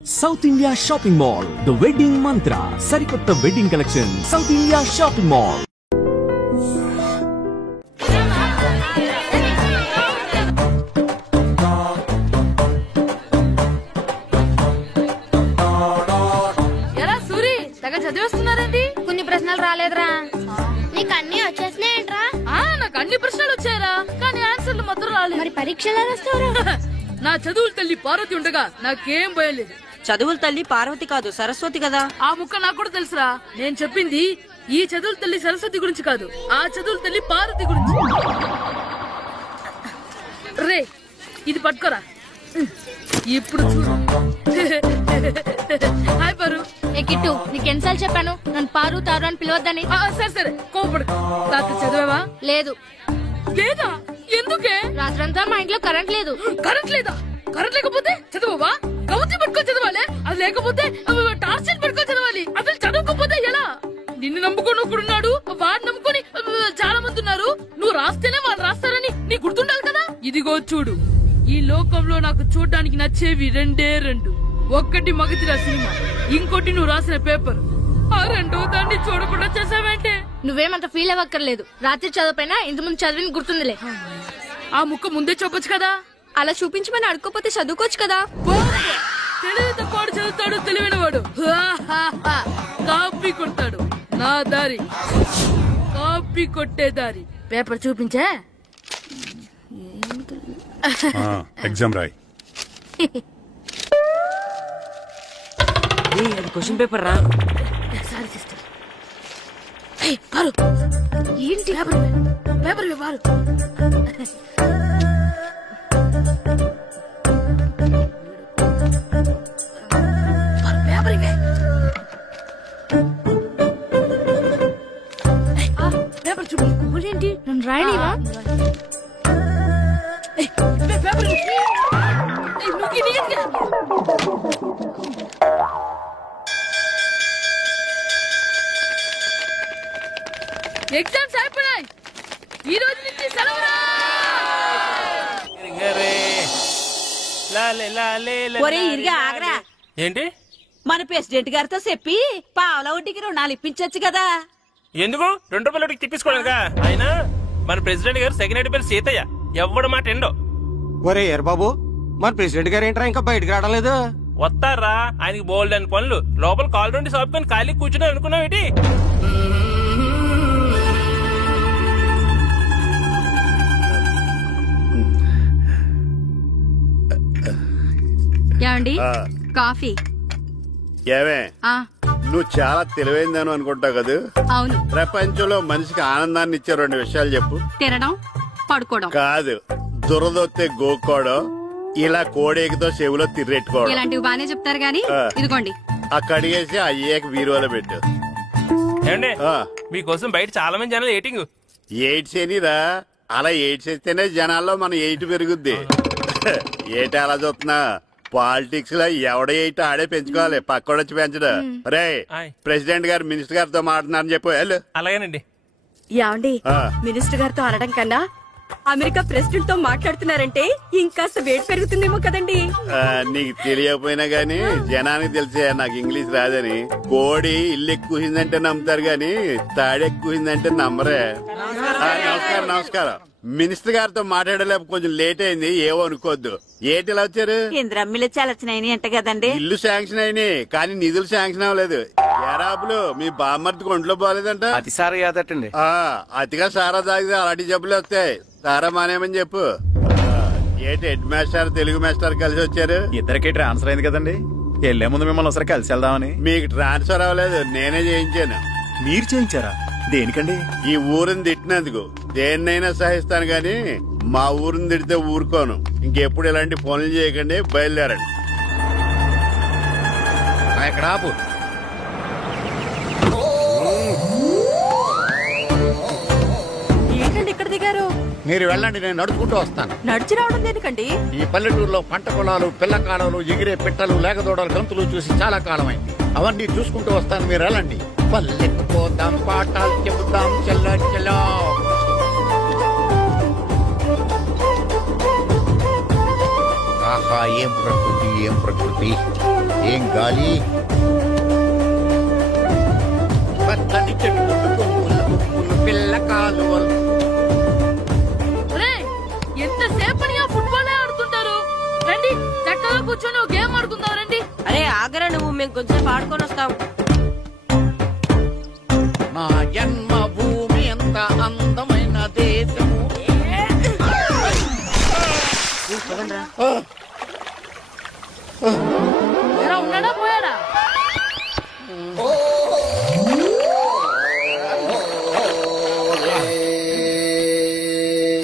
South India shopping mall the wedding మంత్ర సరికొత్త wedding collection south India shopping mall. ఎలా సూరి తెగ చదివేస్తున్నారేంటి? కొన్ని ప్రశ్నలు రాలేదురా. నీకు అన్ని వచ్చేసినాయంట్రా? నాకు అన్ని ప్రశ్నలు వచ్చాయరా, కానీ ఆన్సర్లు మాత్రం రాలేదు. మరి పరీక్షలు రాస్తావురా? నా చదువుల తల్లి పార్వతి ఉండగా నాకేం భయం లేదు. చదువుల తల్లి పార్వతి కాదు సరస్వతి కదా. ఆ ముక్క నాకు కూడా తెలుసురా. నేను చెప్పింది ఈ చదువుల తల్లి సరస్వతి గురించి కాదు, ఆ చదువుల తల్లి పార్వతి గురించి. రే ఇది పట్టుకోరా, ఇప్పుడు చూడు. హాయ్ పారు. ఏ కిట్టు, నీకు ఎన్నిసార్లు చెప్పాను నన్ను పారు తారు అని పిలవద్దని? సరే సరే కోపడు. రాత్రి చదివావా? లేదు. లేదా? ఎందుకే? రాత్రంతా మా ఇంట్లో కరెంట్ లేదు. కరెంట్ లేదా? కరెంట్ లేకపోతే చదవవా? కవిత పట్టుకొని చదవాలి, అది లేకపోతే టార్చర్ పట్టుకొని చదవాలి. అసలు చదవకపోతే ఎలా? నిన్ను నమ్ముకొని ఒకడున్నాడు, వాడు నమ్ముకొని చాలా మంది ఉన్నారు. నువ్వు రాస్తేనే వాళ్ళు రాస్తారని నీ గుర్తుండాలి కదా. ఇదిగో చూడు, ఈ లోకంలో నాకు చూడడానికి నచ్చేవి రెండే రెండు. ఒక్కటి మగతిరా సినిమా, ఇంకోటి నువ్వు రాసిన పేపర్. ఆ రెండో దాన్ని చూడకుండా చేసావేంటే? నువ్వేమంత ఫీల్ అవ్వక్కర్లేదు. రాత్రి చదవపోయినా ఇంత ముందు చదివిన గుర్తుందిలే. ఆ ముక్క ముందే చెప్పొచ్చు కదా. అలా చూపించమని అడుక్కోపోతే చదువుకోవచ్చు కదా. తెలివితో పాడు చదువుతాడు తెలివైన వాడు. కాపీ కొడతాడు. నా దారి కాపీ కొట్టే దారి. పేపర్ చూపించే. ఎగ్జామ్ రాయ్. అది క్వశ్చన్ పేపర్ రా. Sorry sister. పారు ఏంటి పేపర్ పారు. పేపర్ చూడు. ఏంటి నన్ను రాయనివా? ఎగ్జామ్స్ అయిపోయినాయి. ఈ రోజు నుంచి సెలవురా. ఒరే ఇరిగా ఆగరా. ఏంటి? మన ప్రెసిడెంట్ గారితో చెప్పి పావుల వడ్డీకి రుణాలు ఇప్పించచ్చు కదా. ఎందుకు? 2 రూపాయల ఒకటికి తిప్పించుకోలేదుగా. ఆయన మన ప్రెసిడెంట్ గారు సెక్రటరీ పేరు సీతయ్య. ఎవడు మాట ఎండో. ఒరే ఎర్ బాబు, మన ప్రెసిడెంట్ గారు ఏంట్రా ఇంకా బయటకు రావలేదు? వస్తారా, ఆయనకి బోల్డ్ అని పనులు. లోపల కాల్ నుండి సాపుకొని ఖాళీ కూర్చుని అనుకున్నావు ఏంటి? ఏమండి కాఫీ? ఏమే నువ్వు చాలా తెలివైందని అనుకుంటావు కదా. అవును. ప్రపంచంలో మనిషికి ఆనందాన్ని ఇచ్చే 2 విషయాలు చెప్పు. తినడం, పడుకోవడం. కాదు, దురదొత్తే గోక్కోవడం, ఇలా కోడేకితో చెవులో తిర్రెట్టుకోవడం. ఇలాంటివి బానే చెప్తారు గానీ ఇదిగోండి. అక్కడిగేసి అయ్యాక వీరువలో పెట్టు. ఏమండి, మీకోసం బయట చాలా మంది జనాలు ఎయిటింగ్. ఎయిడ్స్ ఏనిరా? అలా ఎయిడ్స్ వేస్తేనే జనాల్లో మన ఎయిట్ పెరుగుద్ది. ఏటి అలా చూస్తున్నా? పాలిటిక్స్ లో ఎవడ ఎయిట్ ఆడే పెంచుకోవాలి, పక్కడొచ్చి పెంచడు. రే ప్రెసిడెంట్ గారు మినిస్టర్ గారితో మాట్లాడుతున్నారని చెప్పు. వెళ్ళు. అలాగేనండి. ఏమండి, మినిస్టర్ గారితో అనడం కన్నా అమెరికా ప్రెసిడెంట్ తో మాట్లాడుతున్నారంటే ఇంకాస్త వేడి పెరుగుతుందేమో కదండి. నీకు తెలియకపోయినా గానీ జనానికి తెలిసే నాకు ఇంగ్లీష్ రాదని. కోడి ఇల్లు ఎక్కువసిందంటే నమ్ముతారు గాని తాడెక్కువసిందంటే నమ్మరే. నమస్కారం నమస్కారం. మినిస్టర్ గారితో మాట్లాడలేక కొంచెం లేట్ అయింది, ఏవో అనుకోవద్దు. ఏంటి ఇలా వచ్చారు? ఇంద్రమ్మిలు చాలచ్చినాయి అంట కదండి. ఇల్లు శాంక్షన్ అయినాయి కానీ నిధులు శాంక్షన్ అవ్వలేదు. ఎరాబులు మీ బామ్మర్తికి ఒంట్లో పోలేదంట. అతిసారి యాదటండి. అతిగా సారా తాగితే అలాంటి జబ్బులు వస్తాయి. సారా మానేమని చెప్పు. ఏంటి హెడ్ మాస్టర్ తెలుగు మాస్టర్ కలిసి వచ్చారు? ఇద్దరికి ట్రాన్స్ఫర్ అయింది కదండి. వెళ్లే ముందు మిమ్మల్ని ఒకసారి కలిసి వెళ్దామని. మీకు ట్రాన్స్ఫర్ అవ్వలేదు, నేనే చేయించాను. మీరు చేయించారా? దేనికండి? ఈ ఊరిని తిట్టినందుకు. దేన్నైనా సహిస్తాను గాని మా ఊరిని తిడితే ఊరుకోను. ఇంకెప్పుడు ఇలాంటి పనులు చేయకండి, బయలుదేరండి. ఎక్కడ ఆపు. ఏంటండి ఇక్కడ దిగారు? మీరు వెళ్ళండి, నేను నడుచుకుంటూ వస్తాను. నడిచి రావడం దేనికండి? ఈ పల్లెటూరులో పంట పొలాలు, పిల్ల కాలాలు, ఎగిరే పిట్టలు, లేకదోడలు, గంతులు చూసి చాలా కాలమైంది. అవన్నీ చూసుకుంటూ వస్తాను, మీరు వెళ్ళండి. పల్లెకు పోతాం, పాఠాలు చెబుతాం, చెల్లో చెల్లో. ఆహా, ఏం ప్రకృతి, ఏం ప్రకృతి. ఏం గాలి పచ్చని చెట్లు కొమ్ములు, పిల్ల కాలువలు. ఒరేయ్, ఎంతసేపని ఆ ఫుట్బాల్ ఆడుతుంటారు? రండి చక్కగా కూర్చొని ఒక గేమ్ ఆడుకుందాం రండి. అరే ఆగరా నువ్వు, మేము కొంచెం ఆడుకొని వస్తాం. నా జన్మ భూమి ఎంత అందమైన దేశము. ఎలా ఉన్నాడా పోయాడా?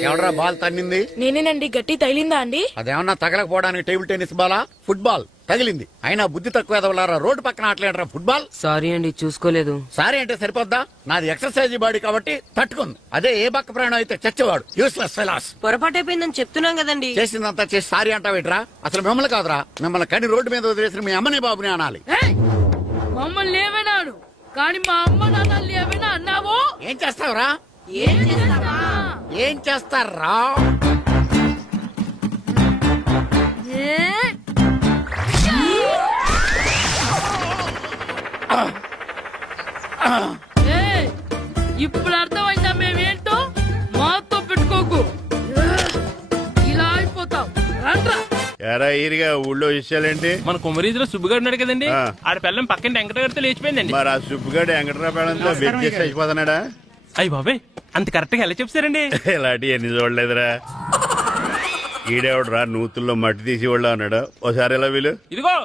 ఎవడరా బాల్ తన్నింది? నేనేనండి. గట్టి తగిలిందా అండి? అదేమన్నా తగలకపోవడానికి టేబుల్ టెన్నిస్ బాలా, ఫుట్బాల్ తగిలింది. అయినా బుద్ధి తక్కువ ఎదవలారా, రోడ్డు పక్కన ఆటలేడరా ఫుట్బాల్. సారీ అండి, చూసుకోలేదు. సారీ అంటే సరిపోద్దా? నాది ఎక్సర్సైజ్ బాడీ కాబట్టి తట్టుకుంది. అదే ఏ బక్క ప్రాణం అయితే చచ్చేవాడు. Useless fellas. పొరపాటు అయిపోయిందని చెప్తున్నాం కదండి. చేసిందంతా చేసి సారీ అంటావేట్రా? అసలు మిమ్మల్ని కాదురా, మిమ్మల్ని కని రోడ్డు మీద వదిలేసిన మీ అమ్మని బాబుని అనాలి. ఏయ్, మమ్మల్ని ఏమైనాడు కానీ మా అమ్మ నాన్నల్ని ఏమైనా అన్నావో? ఏం చేస్తావురా? ఏం చేస్తారా? ఏయ్, ఇప్పుడు అర్థమైందా మేమేంటో? మాతో పెట్టుకోకు, ఇలా అయిపోతావు. రండ్రా. ఎరా ఈరిగా ఊళ్ళో విషయాలేంటి? మన కుమరీజులో సుబ్బుగాడు ఉన్నాడు కదండి, ఆ. ఆడ పిల్లం పక్కన వెంకటగారితో లేచిపోయిందండి. మరి ఆ సుబ్బుగాడు వెంకటరాపేడంతో వెయిట్ చేసి అయిపోతున్నాడా? అయ్యి బాబాయ్, అంత కరెక్ట్ గా ఎలా చెప్తారండి? ఇలాంటి ఎన్ని చూడలేదురా. ఈడేవడరా నూతుల్లో మట్టి తీసి వాళ్ళు అన్నాడు. ఓసారి ఎలా వీలు? ఇదిగో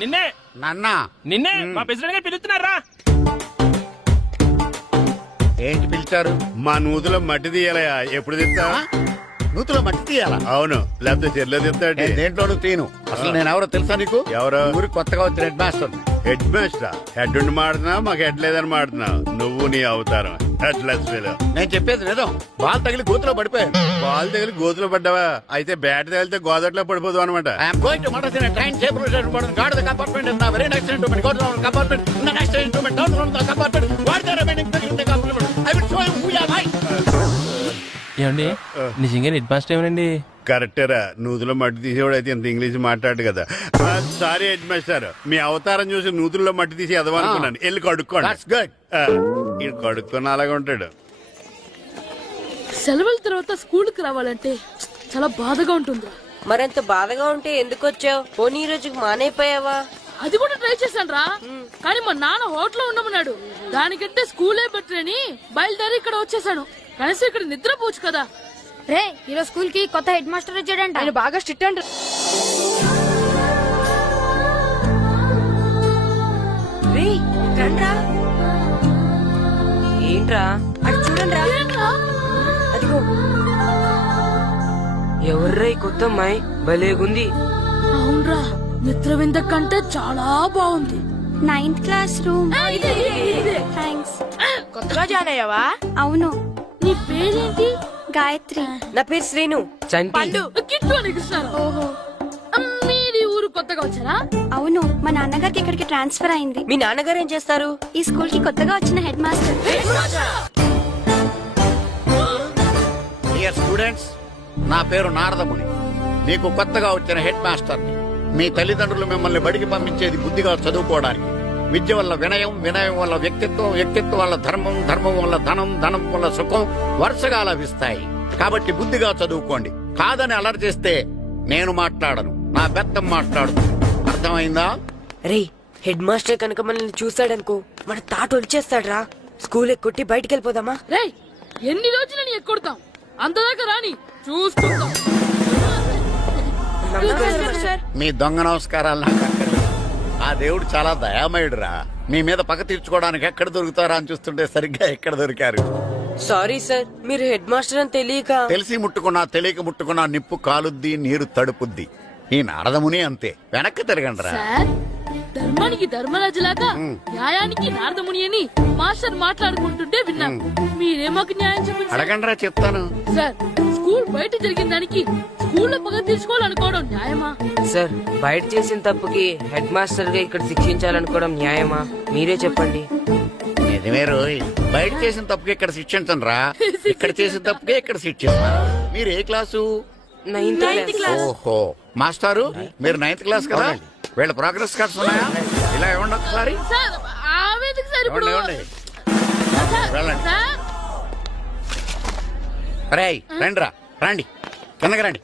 నిన్నే నాన్న నిన్నే మా ప్రెసిడెంట్ గారు పిలుస్తున్నారా? ఏంటి పిలిచారు? మా నూతులో మట్టి తీయాలయా. ఎప్పుడు తీస్తా? నూతులో మట్టి తీయాలా? అవును, లేకపోతే చెర్లో తీస్తాడు. నేను దేంట్లోనూ తీను. అసలు నేను ఎవరో తెలుసా నీకు? ఎవరు? ఊరికి కొత్తగా వచ్చిన head master. Head master? Head ఉండి మాడుతున్నావు, మాకు హెడ్ లేదని మాడుతున్నావు. నువ్వు నీ అవతారం హెడ్లెస్ ఫీల్. నేను చెప్పేది నిజం. బాల్ తగిలి గోతులో పడిపోయాను. బాల్ తగిలి గోతులో పడ్డావా? అయితే బ్యాట్ తగిలితే గోదట్లో పడిపోదు అనమాట. ఐఎమ్ గోయింగ్ టు మడస్ in a train table guard the compartment in the very next instrument. Go to the compartment in the next instrument. Down from the compartment. What the remaining thing in the compartment? I will show you who you are. ఏమండి నిజంగా head master ఏమనండి? కరెక్టరా, నూతులో మట్టి తీసేవాడు అయితే ఇంత English మాట్లాడు కదా. Sorry head master, మీ అవతారం చూసి నూతుల్లో మట్టి తీసి ఎదవనుకున్నాను. వెళ్ళి కడుక్కోండి. ఇది కడుక్కున్న అలాగే ఉంటాడు. సెలవుల తర్వాత స్కూల్కి రావాలంటే చాలా బాధగా ఉంటుంది. మరింత బాధగా ఉంటే ఎందుకు వచ్చావు? పోనీ ఈ రోజుకి మానైపోయావా? అది కూడా ట్రై చేశాను రా, కానీ మా నాన్న హోటల్లో ఉండమన్నాడు. దానికంటే స్కూలే బెటర్ అని బయలుదేరి ఇక్కడ వచ్చేసాను. కనీసం ఇక్కడ నిద్రపోవచ్చు కదా. రే, ఈరోజు స్కూల్ కి కొత్త హెడ్ మాస్టర్ వచ్చాడంట. ఆయన బాగా స్ట్రిక్ట్ అంట. ఏంట్రా అటు చూడండిరా. అదిగో ఎవర్రా ఈ కొత్త అమ్మాయి? భలేగుంది. అవునరా, మిత్రవింద కంటే చాలా బాగుంది. 9th class room. థ్యాంక్స్. కొత్తగా జాయిన్ అయ్యావా? అవును. నీ పేరేంటి? గాయత్రి. నా పేరు శ్రీను. చంటి. కిట్టు అని కృష్ణారావు. ఓహో, మీరు ఊరు కొత్తగా వచ్చారా? అవును, మా నాన్నగారికి ఇక్కడికి ట్రాన్స్ఫర్ అయింది. మీ నాన్నగారు ఏం చేస్తారు? ఈ స్కూల్ కి కొత్తగా వచ్చిన హెడ్ మాస్టర్. డియర్ స్టూడెంట్స్, నా పేరు నారదముని. మీకు కొత్తగా వచ్చిన హెడ్ మాస్టర్ని. మీ తల్లిదండ్రులు మిమ్మల్ని బడికి పంపించేది బుద్ధిగా చదువుకోవడానికి. విద్య వల్ల వినయం, వినయం వల్ల వ్యక్తిత్వం, వ్యక్తిత్వం వల్ల ధర్మం, ధర్మం వల్ల ధనం, ధనం వల్ల సుఖం వరుసగా లభిస్తాయి. కాబట్టి బుద్ధిగా చదువుకోండి. కాదని అలర్ చేస్తే నేను మాట్లాడను, నా బెత్తం మాట్లాడు. అర్థమైందా? రే, హెడ్ మాస్టర్ కనుక మనల్ని చూసాడనుకో మన తాట వచ్చేస్తాడ్రా. స్కూల్ ఎక్కొట్టి బయటికి వెళ్ళిపోదామా? రే, ఎన్ని రోజులు నీ ఎక్కొడతాం? అంతదాకా రాని చూసుకుంటాం. మీ దొంగ నమస్కారాలు నాకు అక్కర్లేదు. ఆ దేవుడు చాలా దయామయుడురా. మీ మీద పగ తీర్చుకోవడానికి ఎక్కడ దొరుకుతారా అని చూస్తుంటే సరిగ్గా ఎక్కడ దొరికారు. సారీ సార్, మీరు హెడ్ మాస్టర్ అని తెలియక. తెలిసి ముట్టుకున్నా తెలియక ముట్టుకున్నా నిప్పు కాలుద్ది, నీరు తడుపుద్ది. ఈ నారదముని అంతే. వెనక్కి తిరగండిరా. సార్, ధర్మానికి ధర్మరాజులాగా న్యాయానికి నారదముని అని మాస్టర్ మాట్లాడుకుంటుంటే విన్నాం. మీరే మాకు న్యాయం చెప్పండి. అడగండిరా, చెప్తాను. సార్, స్కూల్ బయట జరిగిన దానికి స్కూల్లో పగ తీర్చుకోవాలనుకోవడం న్యాయమా? సార్, బయట చేసిన తప్పుకి హెడ్ మాస్టర్ గా ఇక్కడ శిక్షించాలనుకోవడం న్యాయమా? మీరే చెప్పండి. నిజమే రోయ్, బయట చేసిన తప్పుకి ఇక్కడ శిక్షించను రా. ఇక్కడ చేసిన తప్పుకే ఇక్కడ శిక్షిస్తున్నారు. మీరు ఏ క్లాసు? 9th class. ఓహో, మాస్టారు మీరు 9th క్లాస్ కదా. వీళ్ళ ప్రోగ్రెస్ కార్డ్స్ ఉన్నాయా? ఇలా ఇవ్వండి ఒకసారి. సార్ ఆవేదకి సార్ ఇప్పుడు వెళ్ళండి. సార్ రేయ్ రండి కిందకి రండి.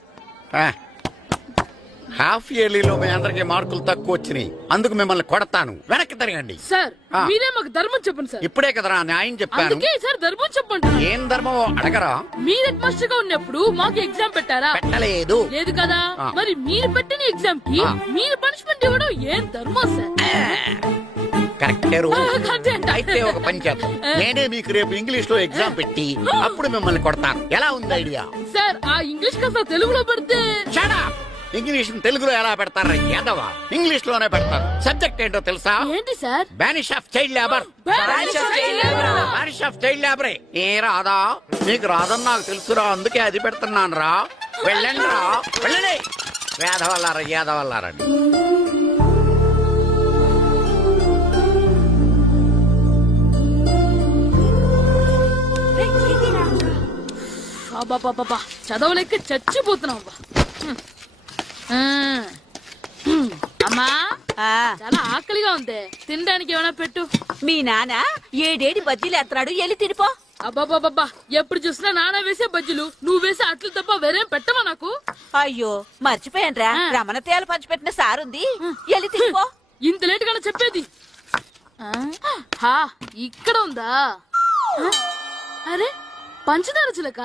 హాఫ్ ఇయర్లీలో మీ అందరికి మార్కులు తక్కువ వచ్చినాయి, అందుకు మిమ్మల్ని కొడతాను. వెనక్కి తిరగండి. సార్ మీరే మాకు ధర్మం చెప్పండి సార్. ఇప్పుడే కదరా న్యాయం చెప్పాను. అందుకే సార్ ధర్మం చెప్పండి. ఏం ధర్మం అడగరా? మీరు హెడ్ మాస్టర్ గా ఉన్నప్పుడు మాకు ఎగ్జామ్ పెట్టారా? పెట్టలేదు. లేదు కదా. మరి మీరు పెట్టిన ఎగ్జామ్ కి మీరు పనిష్మెంట్ ఇవ్వడం ఏం ధర్మం సార్? కరెక్టే. అయితే ఒక పని చేద్దాం, నేనే మీకు రేపు ఇంగ్లీష్ లో ఎగ్జామ్ పెట్టి అప్పుడు మిమ్మల్ని కొడతాను. ఎలా ఉంది ఐడియా? సార్ ఆ ఇంగ్లీష్ కాస్త తెలుగులో పెడితే. ఇంగ్లీష్ తెలుగులో ఎలా పెడతారా యాదవా? ఇంగ్లీష్ లోనే పెడతారు. సబ్జెక్ట్ ఏంటో తెలుసా? ఏంటి sir? Banish of child labour. Banish of child లేబరే. ఏ రాదా? నీకు రాదని నాకు తెలుసురా, అందుకే అది పెడుతున్నాను రా. వెళ్ళండి రా, వెళ్ళండి. యాదవల్లారండి. బాబా చదవలేక చచ్చిపోతున్నాం. అమ్మా చాలా ఆకలిగా ఉంది, తినడానికి ఏమైనా పెట్టు. మీ నాన్న ఏడేడి బజ్జీలు ఎత్తాడు, వెళ్ళి తినిపో. అబ్బాబాబా ఎప్పుడు చూసినా నాన్న వేసే బజ్జీలు, నువ్వు వేసే అట్లు తప్ప వేరేం పెట్టవా నాకు? అయ్యో మర్చిపోయానురా, రమణ తేలు పంచిపెట్టిన సారుంది, వెళ్ళి తినిపో. ఇంత లేట్ గా చెప్పేది. ఇక్కడ ఉందా? అరే పంచదార చిలక,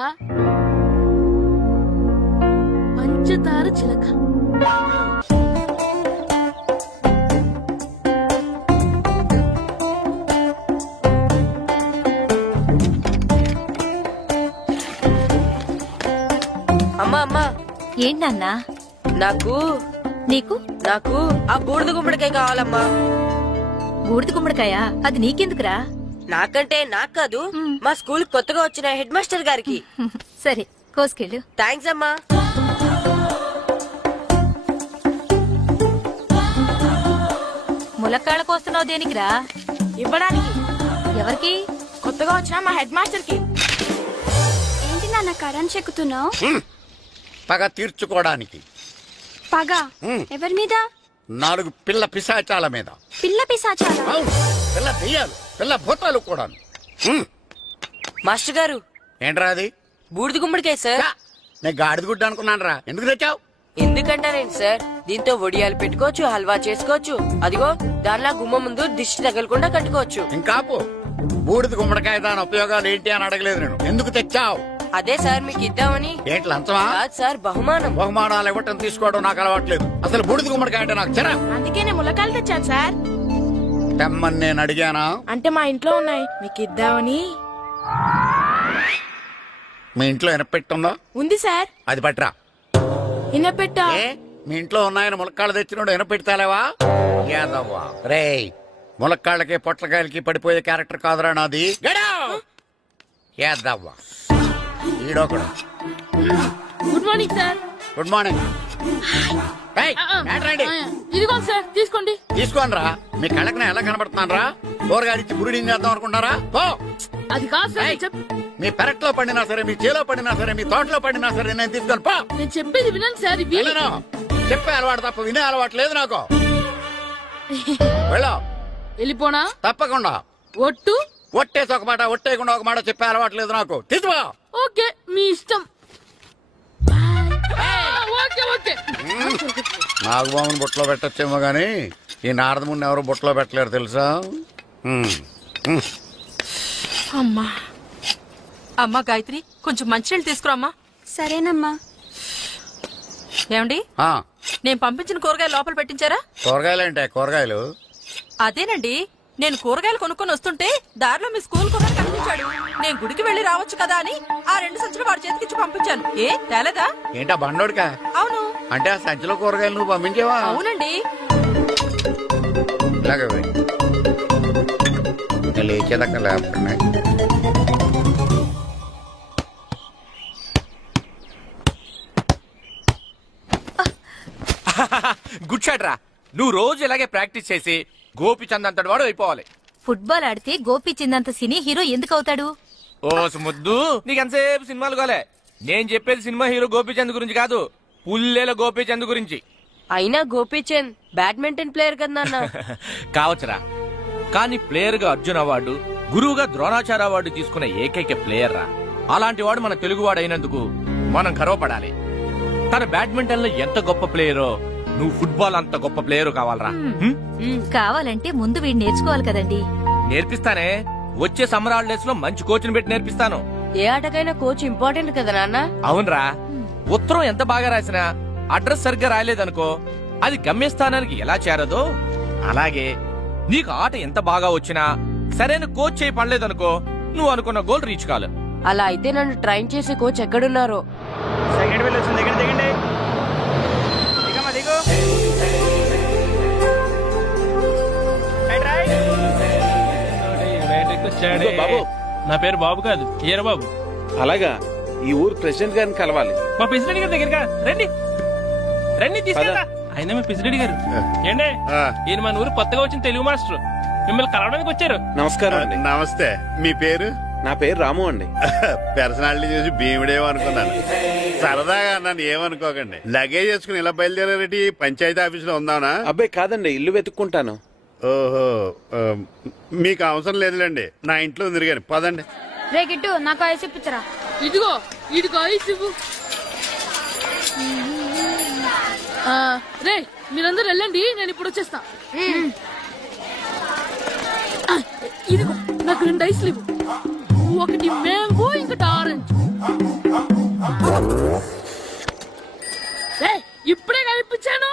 పంచదార చిలక. అమ్మా ఏంటన్నా? నాకు ఆ బూడిద గుమ్మడికాయ కావాలమ్మా. బూడిద గుమ్మడికాయ? అది నీకెందుకురా? నాకంటే నాకు కాదు, మా స్కూల్ కొత్తగా వచ్చిన హెడ్ మాస్టర్ గారికి. సరే కోసుకెళ్ళు. థ్యాంక్స్ అమ్మా. ములక్కాళ్ళ కోస్తున్నావు దేనికిరా? ఇవ్వడానికి. ఎవరికి? కొత్తగా వచ్చిన మా హెడ్ మాస్టర్ కి. ఏంటి నాన్న కరెంట్ చెక్కుతున్నావు? పగ తీర్చుకోవడానికి. పగ ఎవరి మీద? 4 పిల్ల పిశాచాల మీద. పిల్ల పిశాచాలా? పిల్ల దెయ్యాలు, పిల్ల భూతాలు కూడా. మాస్టర్ గారు ఏంట్రా అది? బూడిద గుమ్మడికాయ సార్. నేను గాడిద గుడ్డ అనుకున్నాను రా. ఎందుకు తెచ్చావు? ఎందుకంటారేంటి సార్, దీంతో వడియాలు పెట్టుకోవచ్చు, హల్వా చేసుకోవచ్చు. అదిగో దానిలా గుమ్మ ముందు దిష్టి తగలకుండా కట్టుకోవచ్చు. ఇంకాపు బూడిద గుమ్మడికాయ దాని ఉపయోగాలు ఏంటి అని అడగలేదు నేను. ఎందుకు తెచ్చావు? అదే సార్ మీకు ఇద్దామని. ఏంటి లంచమా? సార్ బహుమానం. బహుమానాలు ఇవ్వటం తీసుకోవడం నాకు అలవాట్లేదు. అసలు బూడిద గుమ్మడికాయ అంటే నాకు చిరా. అందుకే నేను ములకాయలు తెచ్చాను సార్. తెమ్మని నేను అడిగానా? అంటే మా ఇంట్లో ఉన్నాయి, మీకు ఇద్దామని. మీ ఇంట్లో ఎనపెట్టుందా? ఉంది సార్. అది పట్రా. ఇనపెట్టా? మీ ఇంట్లో ఉన్నాయని ములక్కాళ్ళు తెచ్చినోడు ఎనపెడతాలేవా? యాదవ్వా రేయ్, ములక్కాళ్ళకి పొట్లకాయలకి పడిపోయే క్యారెక్టర్ కాదురా నాది. యాదవ్వా ఈడొకడు. Good morning sir. Good morning. ఇదిగో సార్ తీసుకోండి. తీసుకోండి రా. మీ కళ్ళకి నేను ఎలా కనబడుతున్నాను రా? కూరగాయలిచ్చి బురిడింగ్ చేద్దాం అనుకుంటారా? అది కాదు సార్. మీ పెరట్లో పండినా సరే, మీ చేలో పండినా సరే, మీ తోటలో పండినా సరే నేను తీసుకొని పో. నేను చెప్పేది వినండి సార్. చెప్పే అలవాటు తప్ప వినే అలవాటు లేదు నాకు. వెళ్ళిపోనా? తప్పకుండా. ఒట్టేసి ఒక మాట, ఒట్టేయకుండా ఒక మాట చెప్పే అలవాటు లేదు నాకు. తీసుకో. ఓకే మీ ఇష్టం. నాగబాబుని బుట్టలో పెట్టచ్చేమో గాని ఈ నారదముని ఎవరు బుట్టలో పెట్టలేరు తెలుసా? అమ్మా గాయత్రి, కొంచెం మంచినీళ్ళు తీసుకురామ్మా. సరేనమ్మా. ఏమండి, నేను పంపించిన కూరగాయలు లోపల పెట్టించారా? కూరగాయలు అంటే కూరగాయలు? అదేనండి, నేను కూరగాయలు కొనుక్కొని వస్తుంటే దారిలో మీ స్కూల్ కుర్రాడు కనిపించాడు. నేను గుడికి వెళ్లి రావచ్చు కదా అని ఆ 2 సంచులు వాడి చేతికిచ్చి పంపించాను. ఏ తేలేదా? ఏంటా బండోడికా? అవును. అంటే ఆ సంచిలో కూరగాయలు నువ్వు పంపించేవా? అవునండి. లేచేదక్క లేకుండా గుడ్ షాట్ రా. నువ్వు రోజు ఇలాగే ప్రాక్టీస్ చేసి గోపిచంద్ అంతటి వాడు అయిపోవాలి. ఫుట్బాల్ ఆడితే గోపిచంద్ అంత సినీ హీరో ఎందుకు అవుతాడు? ఓ ముద్దు, నీకెంతసేపు సినిమాలు కాలే. నేను చెప్పేది సినిమా హీరో గోపిచంద్ గురించి కాదు, పుల్లేల గోపిచంద్ గురించి. అయినా గోపీచంద్ బ్యాడ్మింటన్ ప్లేయర్ కదా నాన్న. కావచ్చురా, కానీ ప్లేయర్ గా అర్జున్ అవార్డు, గురువుగా ద్రోణాచార్య అవార్డు తీసుకున్న ఏకైక ప్లేయర్ రా. అలాంటి వాడు మన తెలుగువాడు అయినందుకు మనం గర్వపడాలి. తన బ్యాడ్మింటన్ లో ఎంత గొప్ప ప్లేయరో నువ్వు ఫుట్బాల్ అంత గొప్ప ప్లేయర్ కావాలరా. కావాలంటే ముందు వీడు నేర్చుకోవాలి కదండి. నేర్పిస్తానే, వచ్చే సమ్మర్ హాలిడేస్ లో మంచి కోచ్ని పెట్టి నేర్పిస్తాను. ఏ ఆటకైనా కోచ్ ఇంపార్టెంట్ కదా నాన్న. అవునరా, ఉత్తరం ఎంత బాగా రాసినా అడ్రస్ సరిగ్గా రాయలేదనుకో అది గమ్యస్థానానికి ఎలా చేరదో అలాగే నీకు ఆట ఎంత బాగా వచ్చినా సరైన కోచ్ చేయి పడలేదనుకో నువ్వు అనుకున్న గోల్ రీచ్ కాదు. అలా అయితే నన్ను ట్రైన్ చేసే కోచ్ ఎక్కడున్నారో. సెకండ్ బిల్ వచ్చింది, దిగండి దిగండి. బాబు, నా పేరు బాబు కాదు, ఈర బాబు. అలాగా, ఈ ఊరు ప్రెసిడెంట్ గారిని కలవాలి. మా ప్రెసిడెంట్ గారి దగ్గరగా రండి రండి, తీసుకెళ్తా. అయినా మా ప్రెసిడెంట్ గారు ఏండి, ఈయన మన ఊరు కొత్తగా వచ్చిన తెలుగు మాస్టర్, మిమ్మల్ని కలవడానికి వచ్చారు. నమస్కారం అండి. నమస్తే. మీ పేరు? నా పేరు రాము అండి. పర్సనాలిటీ చూసి భీముడేమో అనుకున్నాను. సరదాగా అన్నాను, ఏమనుకోకండి. లగేజ్ చేసుకుని ఇలా బయలుదేరేటి పంచాయతీ ఆఫీస్ లో ఉందానా? అబ్బాయి కాదండి, ఇల్లు వెతుక్కుంటాను. ఓహో, మీకు అవసరం లేదులేండి, నా ఇంట్లో ఉంది కానీ పదండి. రే గిట్టు, నాకు ఐస్ ఇప్పించరా. ఇదిగో ఇదిగో ఐస్ ఇవ్వు. రే మీరందరూ వెళ్ళండి, నేను ఇప్పుడు వచ్చేస్తా. ఇదిగో నాకు 2 ఐస్లు ఇవ్వు. ఒకటి మ్యాంగో, ఇంకటి ఆరెంజ్. ఇప్పుడే కనిపించాను.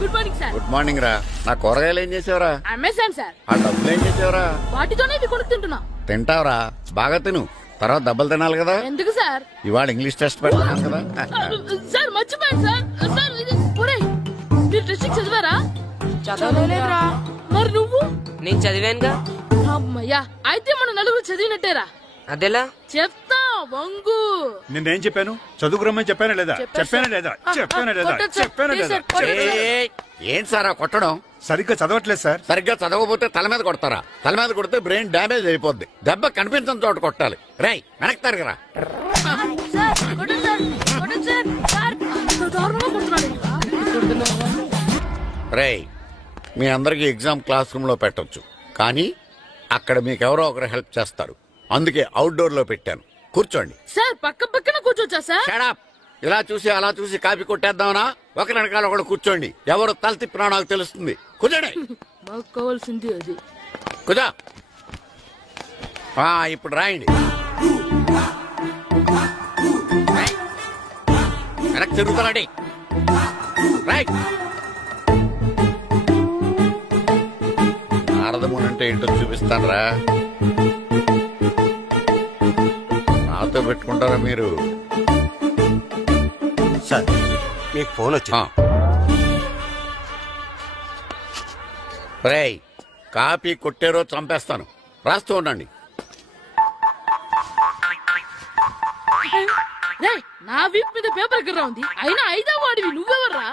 Good morning sir. Good morning రా. నా కూరగాయలు ఏం చేసావురా? Amazon sir. ఆ డబ్బులు ఏం చేసావురా? వాటితోనే ఇది కొనుక్కు తింటున్నా. తింటావురా, బాగా తిను, తర్వాత దెబ్బలు తినాలి కదా. ఎందుకు సార్? ఇవాళ ఇంగ్లీష్ టెస్ట్ పెడతాను కదా. సార్ మర్చిపోయాను సార్. సార్ ఇది మీరు టెస్టింగ్ చదివారా? చదవలేదురా. మరి నువ్వు? నేను చదివానుగా. అమ్మయ్యా, అయితే మన నలుగురు చదివినట్టేరా. అదెలా? చెప్తా వంగు. నిన్నేం చెప్పాను? చదువుకురమ్మని చెప్పానా లేదా? చెప్పానా లేదా? చెప్పానా లేదా? చెప్పానా లేదా? ఏంటి సార్ ఆ కొట్టడం? సరిగ్గా చదవట్లేదు సార్. సరిగ్గా చదవకపోతే తల మీద కొడతారా? తల మీద కొడితే బ్రెయిన్ డ్యామేజ్ అయిపోద్ది. దెబ్బ కనిపించని చోట కొట్టాలి. రై వెనక్కి తరగరా. రై, మీ అందరికి ఎగ్జామ్ క్లాస్ రూమ్ లో పెట్టొచ్చు, కానీ అక్కడ మీకు ఎవరో ఒకరు హెల్ప్ చేస్తారు. అందుకే అవుట్డోర్ లో పెట్టాను. కూర్చోండి. సార్ పక్క పక్కన కూర్చోచ్చా సార్? Shut up. ఇలా చూసి అలా చూసి కాపీ కొట్టేద్దామనా? ఒకరి వెనకాల ఒకడు కూర్చోండి. ఎవరు తల తిప్పినా నాకు తెలుస్తుంది. కూర్చోండి. మాకు కావాల్సింది అది. కూర్చో. ఇప్పుడు రాయండి. వెనక్కి తిరుగుతానండి. రైట్. నారదముని అంటే ఏంటో చూపిస్తాను రా. నాతో పెట్టుకుంటారా మీరు? సార్, మీకు ఫోన్ వచ్చింది. రేయ్, కాపీ కొట్టారో చంపేస్తాను. రాస్తూ ఉండండి. నా వీప్ మీద పేపర్ ఎక్కడ ఉంది? అయినా 5వ వాడివి నువ్వెవర్రా?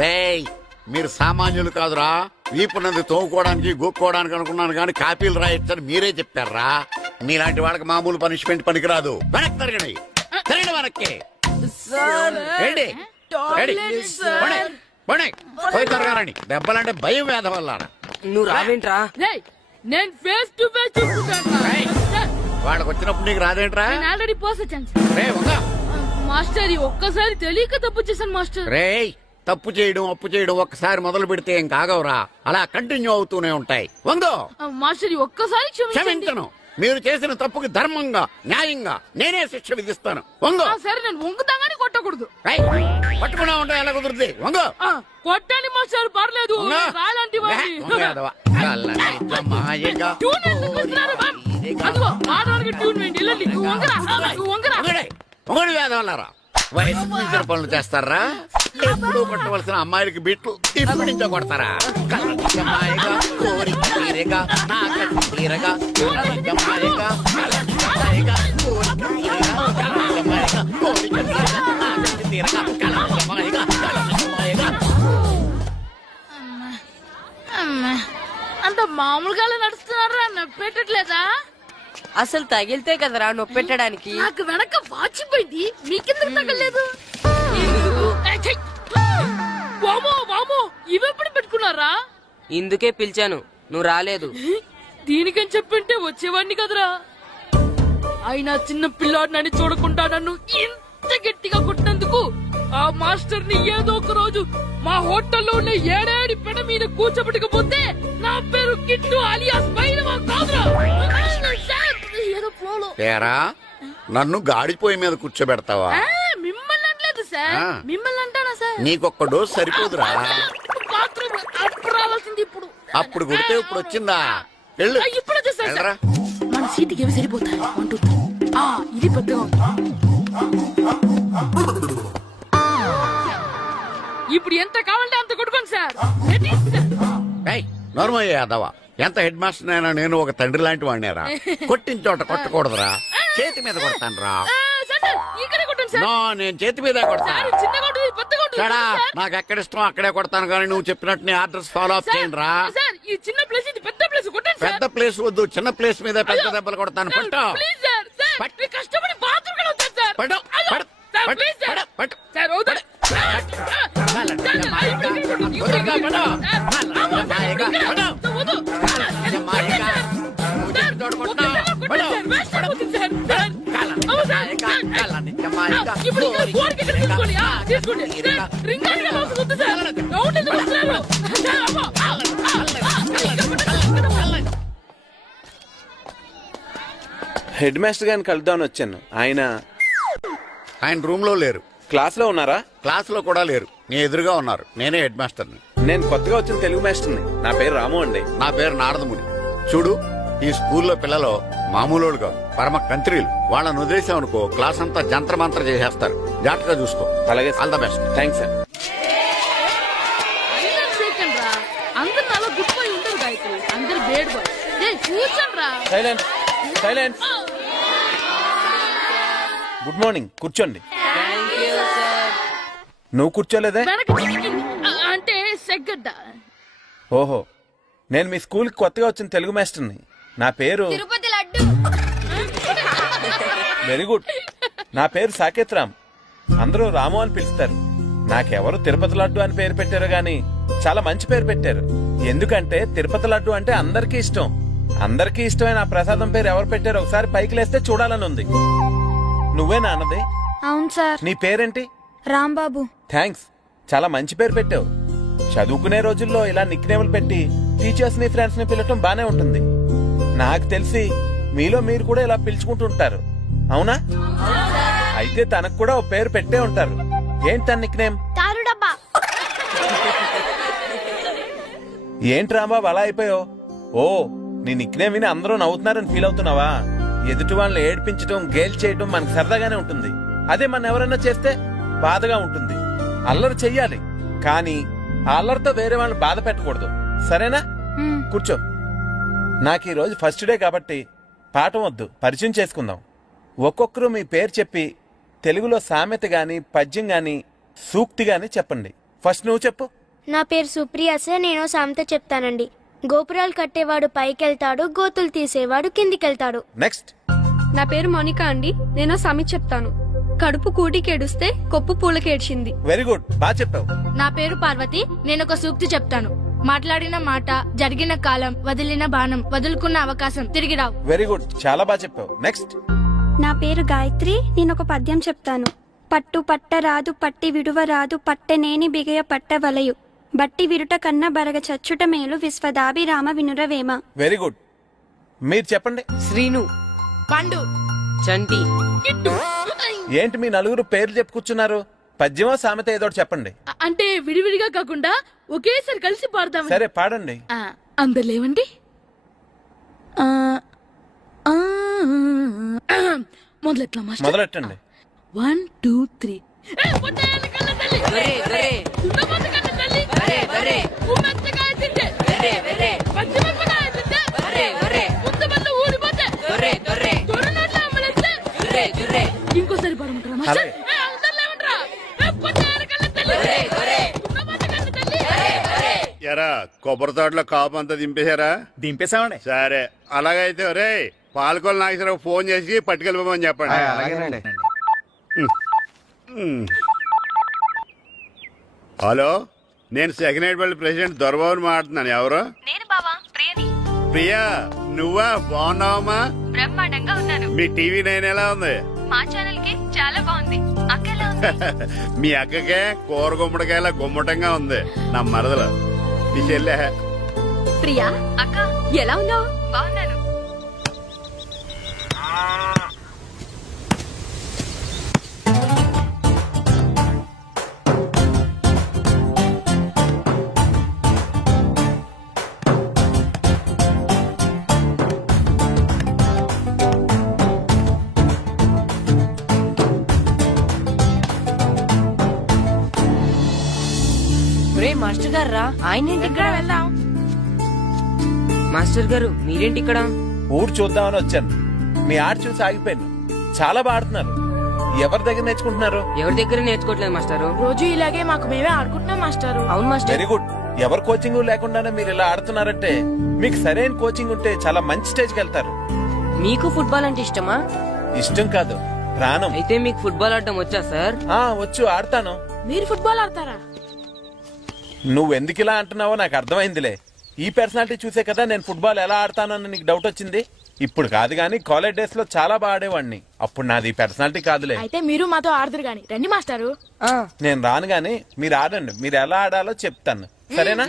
రేయ్, మీరు సామాన్యులు కాదురా. వీపున్నది తోముకోవడానికి గోక్కోవడానికి అనుకున్నాను, కానీ కాపీలు రాయొచ్చని మీరే చెప్పారా. మీలాంటి వాళ్ళకి మామూలు పనిష్మెంట్ పనికిరాదు. వెనక్కి తిరగండి. తిరగండి వెనక్కి. పోయి తిరగారండి. దెబ్బలంటే భయం వేద వల్ల. నువ్వు రావేంట్రా? నేను ఫేస్ టు ఫేస్ చూసుకుంటాను. వాళ్ళకి వచ్చినప్పుడు నీకు రాదేంట్రా? నేను ఆల్రెడీ పోస్ వచ్చాను మాస్టర్. ఒక్కసారి తెలియక తప్పు చేశాను మాస్టర్. రేయ్, తప్పు చేయడం అప్పు చేయడం ఒక్కసారి మొదలు పెడితే ఏం కాగవరా. అలా కంటిన్యూ అవుతూనే ఉంటాయి. వందో మాస్టర్, ఒక్కసారి క్షమించను. మీరు చేసిన తప్పుకి ధర్మంగా న్యాయంగా నేనే శిక్ష విధిస్తాను. వందో. సరే, నేను వంగుతాగానే కొట్టకూడదు. పట్టుకున్నా ఉంటా ఎలా కుదురుతుంది? వందో. కొట్టండి మాస్టర్, పర్లేదు. రాలాంటి మొగడు వేదవల్లారా. వయసు మించిన పనులు చేస్తారా? ఎప్పుడు కొట్టవలసిన అమ్మాయిలకి బిట్లు ఇప్పుడు నుంచో కొడతారా? కలజమాయగా కోరిక తీరగా నాకటి తీరగా కలజమాయగా కలజమాయగా కోరిక తీరగా కలజమాయగా కోరిక తీరగా నాకటి తీరగా కలజమాయగా కలజమాయగా. అంత మామూలుగా నడుస్తున్నారా? నొప్పెట్టట్లేదా? అసలు తగిలితే కదరా నొప్పి పెట్టడానికి. నాకు వెనక వాచిపోయింది, మీకెందుకు తగలేదు? వామో వామో, ఇవెప్పుడు పెట్టుకున్నారా? ఇందుకే పిలిచాను, నువ్వు రాలేదు. దీనికని చెప్పింటే వచ్చేవాడిని కదరా. అయినా చిన్న పిల్లాడినని చూడకుండా నన్ను ఇంత గట్టిగా కొట్టినందుకు ఆ మాస్టర్ ని ఏదో ఒక రోజు మా హోటల్లో ఉన్న ఏడేడి పెడ మీద కూర్చోబెట్టకపోతే నా పేరు కిట్టు అలియాస్ బైరవా కాదురా. తేరా నన్ను గాడిపోయి మీద కూర్చోబెడతావా? మిమ్మల్ని అనలేదు సార్, మిమ్మల్ని అంటానా సార్? నీకొక్క డోస్ సరిపోదురా. బాత్రూమ్ అప్పుడు రావాల్సింది ఇప్పుడు. అప్పుడు కొడితే ఇప్పుడు వచ్చిందా? వెళ్ళు. ఇప్పుడు వచ్చేసారు సార్. మన సీటుకి ఏమి సరిపోతాయి? ఇది పెద్దగా ఉంది. ఇప్పుడు ఎంత కావాలంటే అంత కొట్టుకోండి సార్. నోర్మయ్య యాదవ, ఎంత హెడ్ మాస్టర్ అయినా నేను ఒక తండ్రి లాంటి వాడినేరా. కొట్టిన చోట కొట్టకూడదురా, చేతి మీద కొడతాను రా. నేను చేతి మీద కొడతాను. నాకు ఎక్కడ ఇష్టం అక్కడే కొడతాను, కానీ నువ్వు చెప్పినట్టు నీ ఆర్డర్స్ ఫాలో అప్ చేయండి రా. పెద్ద ప్లేస్ వద్దు, చిన్న ప్లేస్ మీద పెద్ద దెబ్బలు కొడతాను. పట్టు హెడ్ మాస్టర్ గారిని కలుద్దామని వచ్చాను. ఆయన రూమ్ లో లేరు. క్లాస్ లో ఉన్నారా? క్లాస్ లో కూడా లేరు, నీ ఎదురుగా ఉన్నారు. నేనే హెడ్ మాస్టర్ని. నేను కొత్తగా వచ్చిన తెలుగు మాస్టర్ని. నా పేరు రాము అండి. నా పేరు నారదముని. చూడు, ఈ స్కూల్లో పిల్లలు మామూలు కాదు, పరమ కంత్రీలు. వాళ్ళని వదిలేసామనుకో క్లాస్ అంతా జంత్ర మంత్ర చేసేస్తారు. జాగ్రత్తగా చూసుకో. అలాగే, all the best. Thanks sir. అందరు అలా గుడ్ బాయ్ ఉండరు గాయత్రి, అందరు బేడ్ బాయ్. కూర్చోండి రా. Silence silence. గుడ్ మార్నింగ్, కూర్చోండి. నువ్వు కూర్చోలేదే? అంటే సెగ్గడ్డ. ఓహో, నేను మీ స్కూల్ కి కొత్తగా వచ్చిన తెలుగు మాస్టర్ని. నా పేరు వెరీ గుడ్. నా పేరు సాకేత్ రామ్. అందరూ రాము అని పిలుస్తారు. నాకెవరు తిరుపతి లడ్డు అని పేరు పెట్టారు గాని చాలా మంచి పేరు పెట్టారు. ఎందుకంటే తిరుపతి లడ్డు అంటే అందరికీ ఇష్టం. అందరికీ ఇష్టమైన ఆ ప్రసాదం పేరు ఎవరు పెట్టారో ఒకసారి పైకి లేస్తే చూడాలని ఉంది. నువ్వేనా అన్నది? అవును సార్. నీ పేరేంటి? రాంబాబు. థ్యాంక్స్, చాలా మంచి పేరు పెట్టావు. చదువుకునే రోజుల్లో ఇలా నిక్నేములు పెట్టి టీచర్స్ ని ఫ్రెండ్స్ ని పిలవటం బానే ఉంటుంది. నాకు తెలిసి మీలో మీరు కూడా ఇలా పిలుచుకుంటుంటారు, అవునా? అయితే తనకు కూడా ఓ పేరు పెట్టే ఉంటారు. ఏంటి తన నిక్నేమ్? ఏంటి రాంబాబు అలా అయిపోయావు? ఓ, నీ నిక్నేమ్ విని అందరూ నవ్వుతున్నారని ఫీల్ అవుతున్నావా? ఎదుటి వాళ్ళని ఏడ్పించడం, గేల్ చేయడం మనకు సరదాగానే ఉంటుంది. అదే మన ఎవరైనా చేస్తే బాధగా ఉంటుంది. అల్లరి చెయ్యాలి, కానీ ఆ అల్లరితో వేరే వాళ్ళని బాధ పెట్టకూడదు, సరేనా? కూర్చో. నాకు ఈ రోజు ఫస్ట్ డే కాబట్టి పాఠం వద్దు, పరిచయం చేసుకుందాం. ఒక్కొక్కరు మీ పేరు చెప్పి తెలుగులో సామెత గాని, పద్యం గాని, సూక్తి గాని చెప్పండి. ఫస్ట్ నువ్వు చెప్పు. నా పేరు సుప్రియ సార్. నేను సామెత చెప్తానండి. గోపురాలు కట్టేవాడు పైకెళ్తాడు, గోతులు తీసేవాడు కిందికెళ్తాడు. నెక్స్ట్. నా పేరు మోనికా అండి. నేను సామెత చెప్తాను. కడుపు కూటికేడుస్తే కొప్పు పూలకేడ్చింది. వెరీ గుడ్, బాగా చెప్పావు. నా పేరు పార్వతి. నేను ఒక సూక్తి చెప్తాను. మాట్లాడిన మాట, జరిగిన కాలం, వదిలిన బాణం, వదులుకున్న అవకాశం తిరిగి రావు. వెరీ గుడ్, చాలా బాగా చెప్పావు. నెక్స్ట్. నా పేరు గాయత్రి. నేను ఒక పద్యం చెప్తాను. పట్టు పట్టరాదు, పట్టి విడువరాదు, పట్టెనేని బిగయ పట్టవలయు, బట్టి విరుట కన్నా బరగ చచ్చుట మేలు, విశ్వదాభిరామ వినురవేమ. Very good. మీరు చెప్పండి. శ్రీను, పండు, చంటి. ఏంటి మీ నలుగురు పేర్లు చెప్పుకూర్చున్నారు? పద్యమో సామెత ఏదో చెప్పండి. అంటే విడివిడిగా కాకుండా ఒకేసారి కలిసి పాడదాం. సరే, పాడండి. అందరు లేవండి. మొదలెట్టండి. 1 2 3. ఇంకోసారి పడమంటారా? ఎరా కొబ్బరి తోటలో కాపు అంతా దింపేశారా? దింపేశామండి. సరే, అలాగైతే రే పాలకొల నాగేశ్వరరావు ఫోన్ చేసి పట్టుకెళ్ళిపోమని చెప్పండి. అలాగేనండి. హలో, నేను సెకండ్ ప్రెసిడెంట్ దొరబాబుని మాట్లాడుతున్నాను. ఎవరు? నేను బావా ప్రియని. ప్రియా, నువ్వా? బాగున్నావమ్మా? బ్రహ్మాండంగా ఉన్నాను. మీ టీవీ 9 ఎలా ఉంది? మా ఛానల్ కి చాలా బాగుంది. అక్క ఎలా ఉంది? మీ అక్కకే కూర గుమ్మడికాయలా గుమ్మటంగా ఉంది. నా మరదలు మీ చెల్లె. ప్రియా అక్క ఎలా ఉన్నావు? బాగున్నాను. మాస్టర్ గారు రా. ఆయన ఇక్కడ వెళ్దాం. మాస్టర్ గారు మీరేంటి ఇక్కడ? ఊరు చూద్దామని వచ్చాను. మీ ఆట చూసి ఆగిపోయాను. చాలా బాగా ఆడుతున్నారు. ఎవరి దగ్గర నేర్చుకుంటున్నారు? ఎవరి దగ్గర నేర్చుకోవట్లేదు మాస్టారు. రోజు ఇలాగే మాకు మేమే ఆడుకుంటున్నాం మాస్టారు. అవును మాస్టర్. Very good. ఎవరు కోచింగ్ లేకుండానే మీరు ఇలా ఆడుతున్నారంటే మీకు సరైన కోచింగ్ ఉంటే చాలా మంచి స్టేజ్కి వెళ్తారు. మీకు ఫుట్బాల్ అంటే ఇష్టమా? ఇష్టం కాదు, ప్రాణం. అయితే మీకు ఫుట్బాల్ ఆడటం వచ్చా సార్? వచ్చు, ఆడతాను. మీరు ఫుట్బాల్ ఆడతారా? నువ్వెందుకు ఇలా అంటున్నావో నాకు అర్థమైందిలే. ఈ పర్సనాలిటీ చూసే కదా నేను ఫుట్బాల్ ఎలా ఆడతానని నీకు డౌట్ వచ్చింది. ఇప్పుడు కాదు గానీ కాలేజ్ డేస్ లో చాలా బాగా ఆడేవాడిని. అప్పుడు నాది పర్సనాలిటీ కాదులే. అయితే మీరు మాతో ఆడదురు గాని రండి మాస్టారు. నేను రాను గానీ మీరు ఆడండి. మీరు ఎలా ఆడాలో చెప్తాను, సరేనా?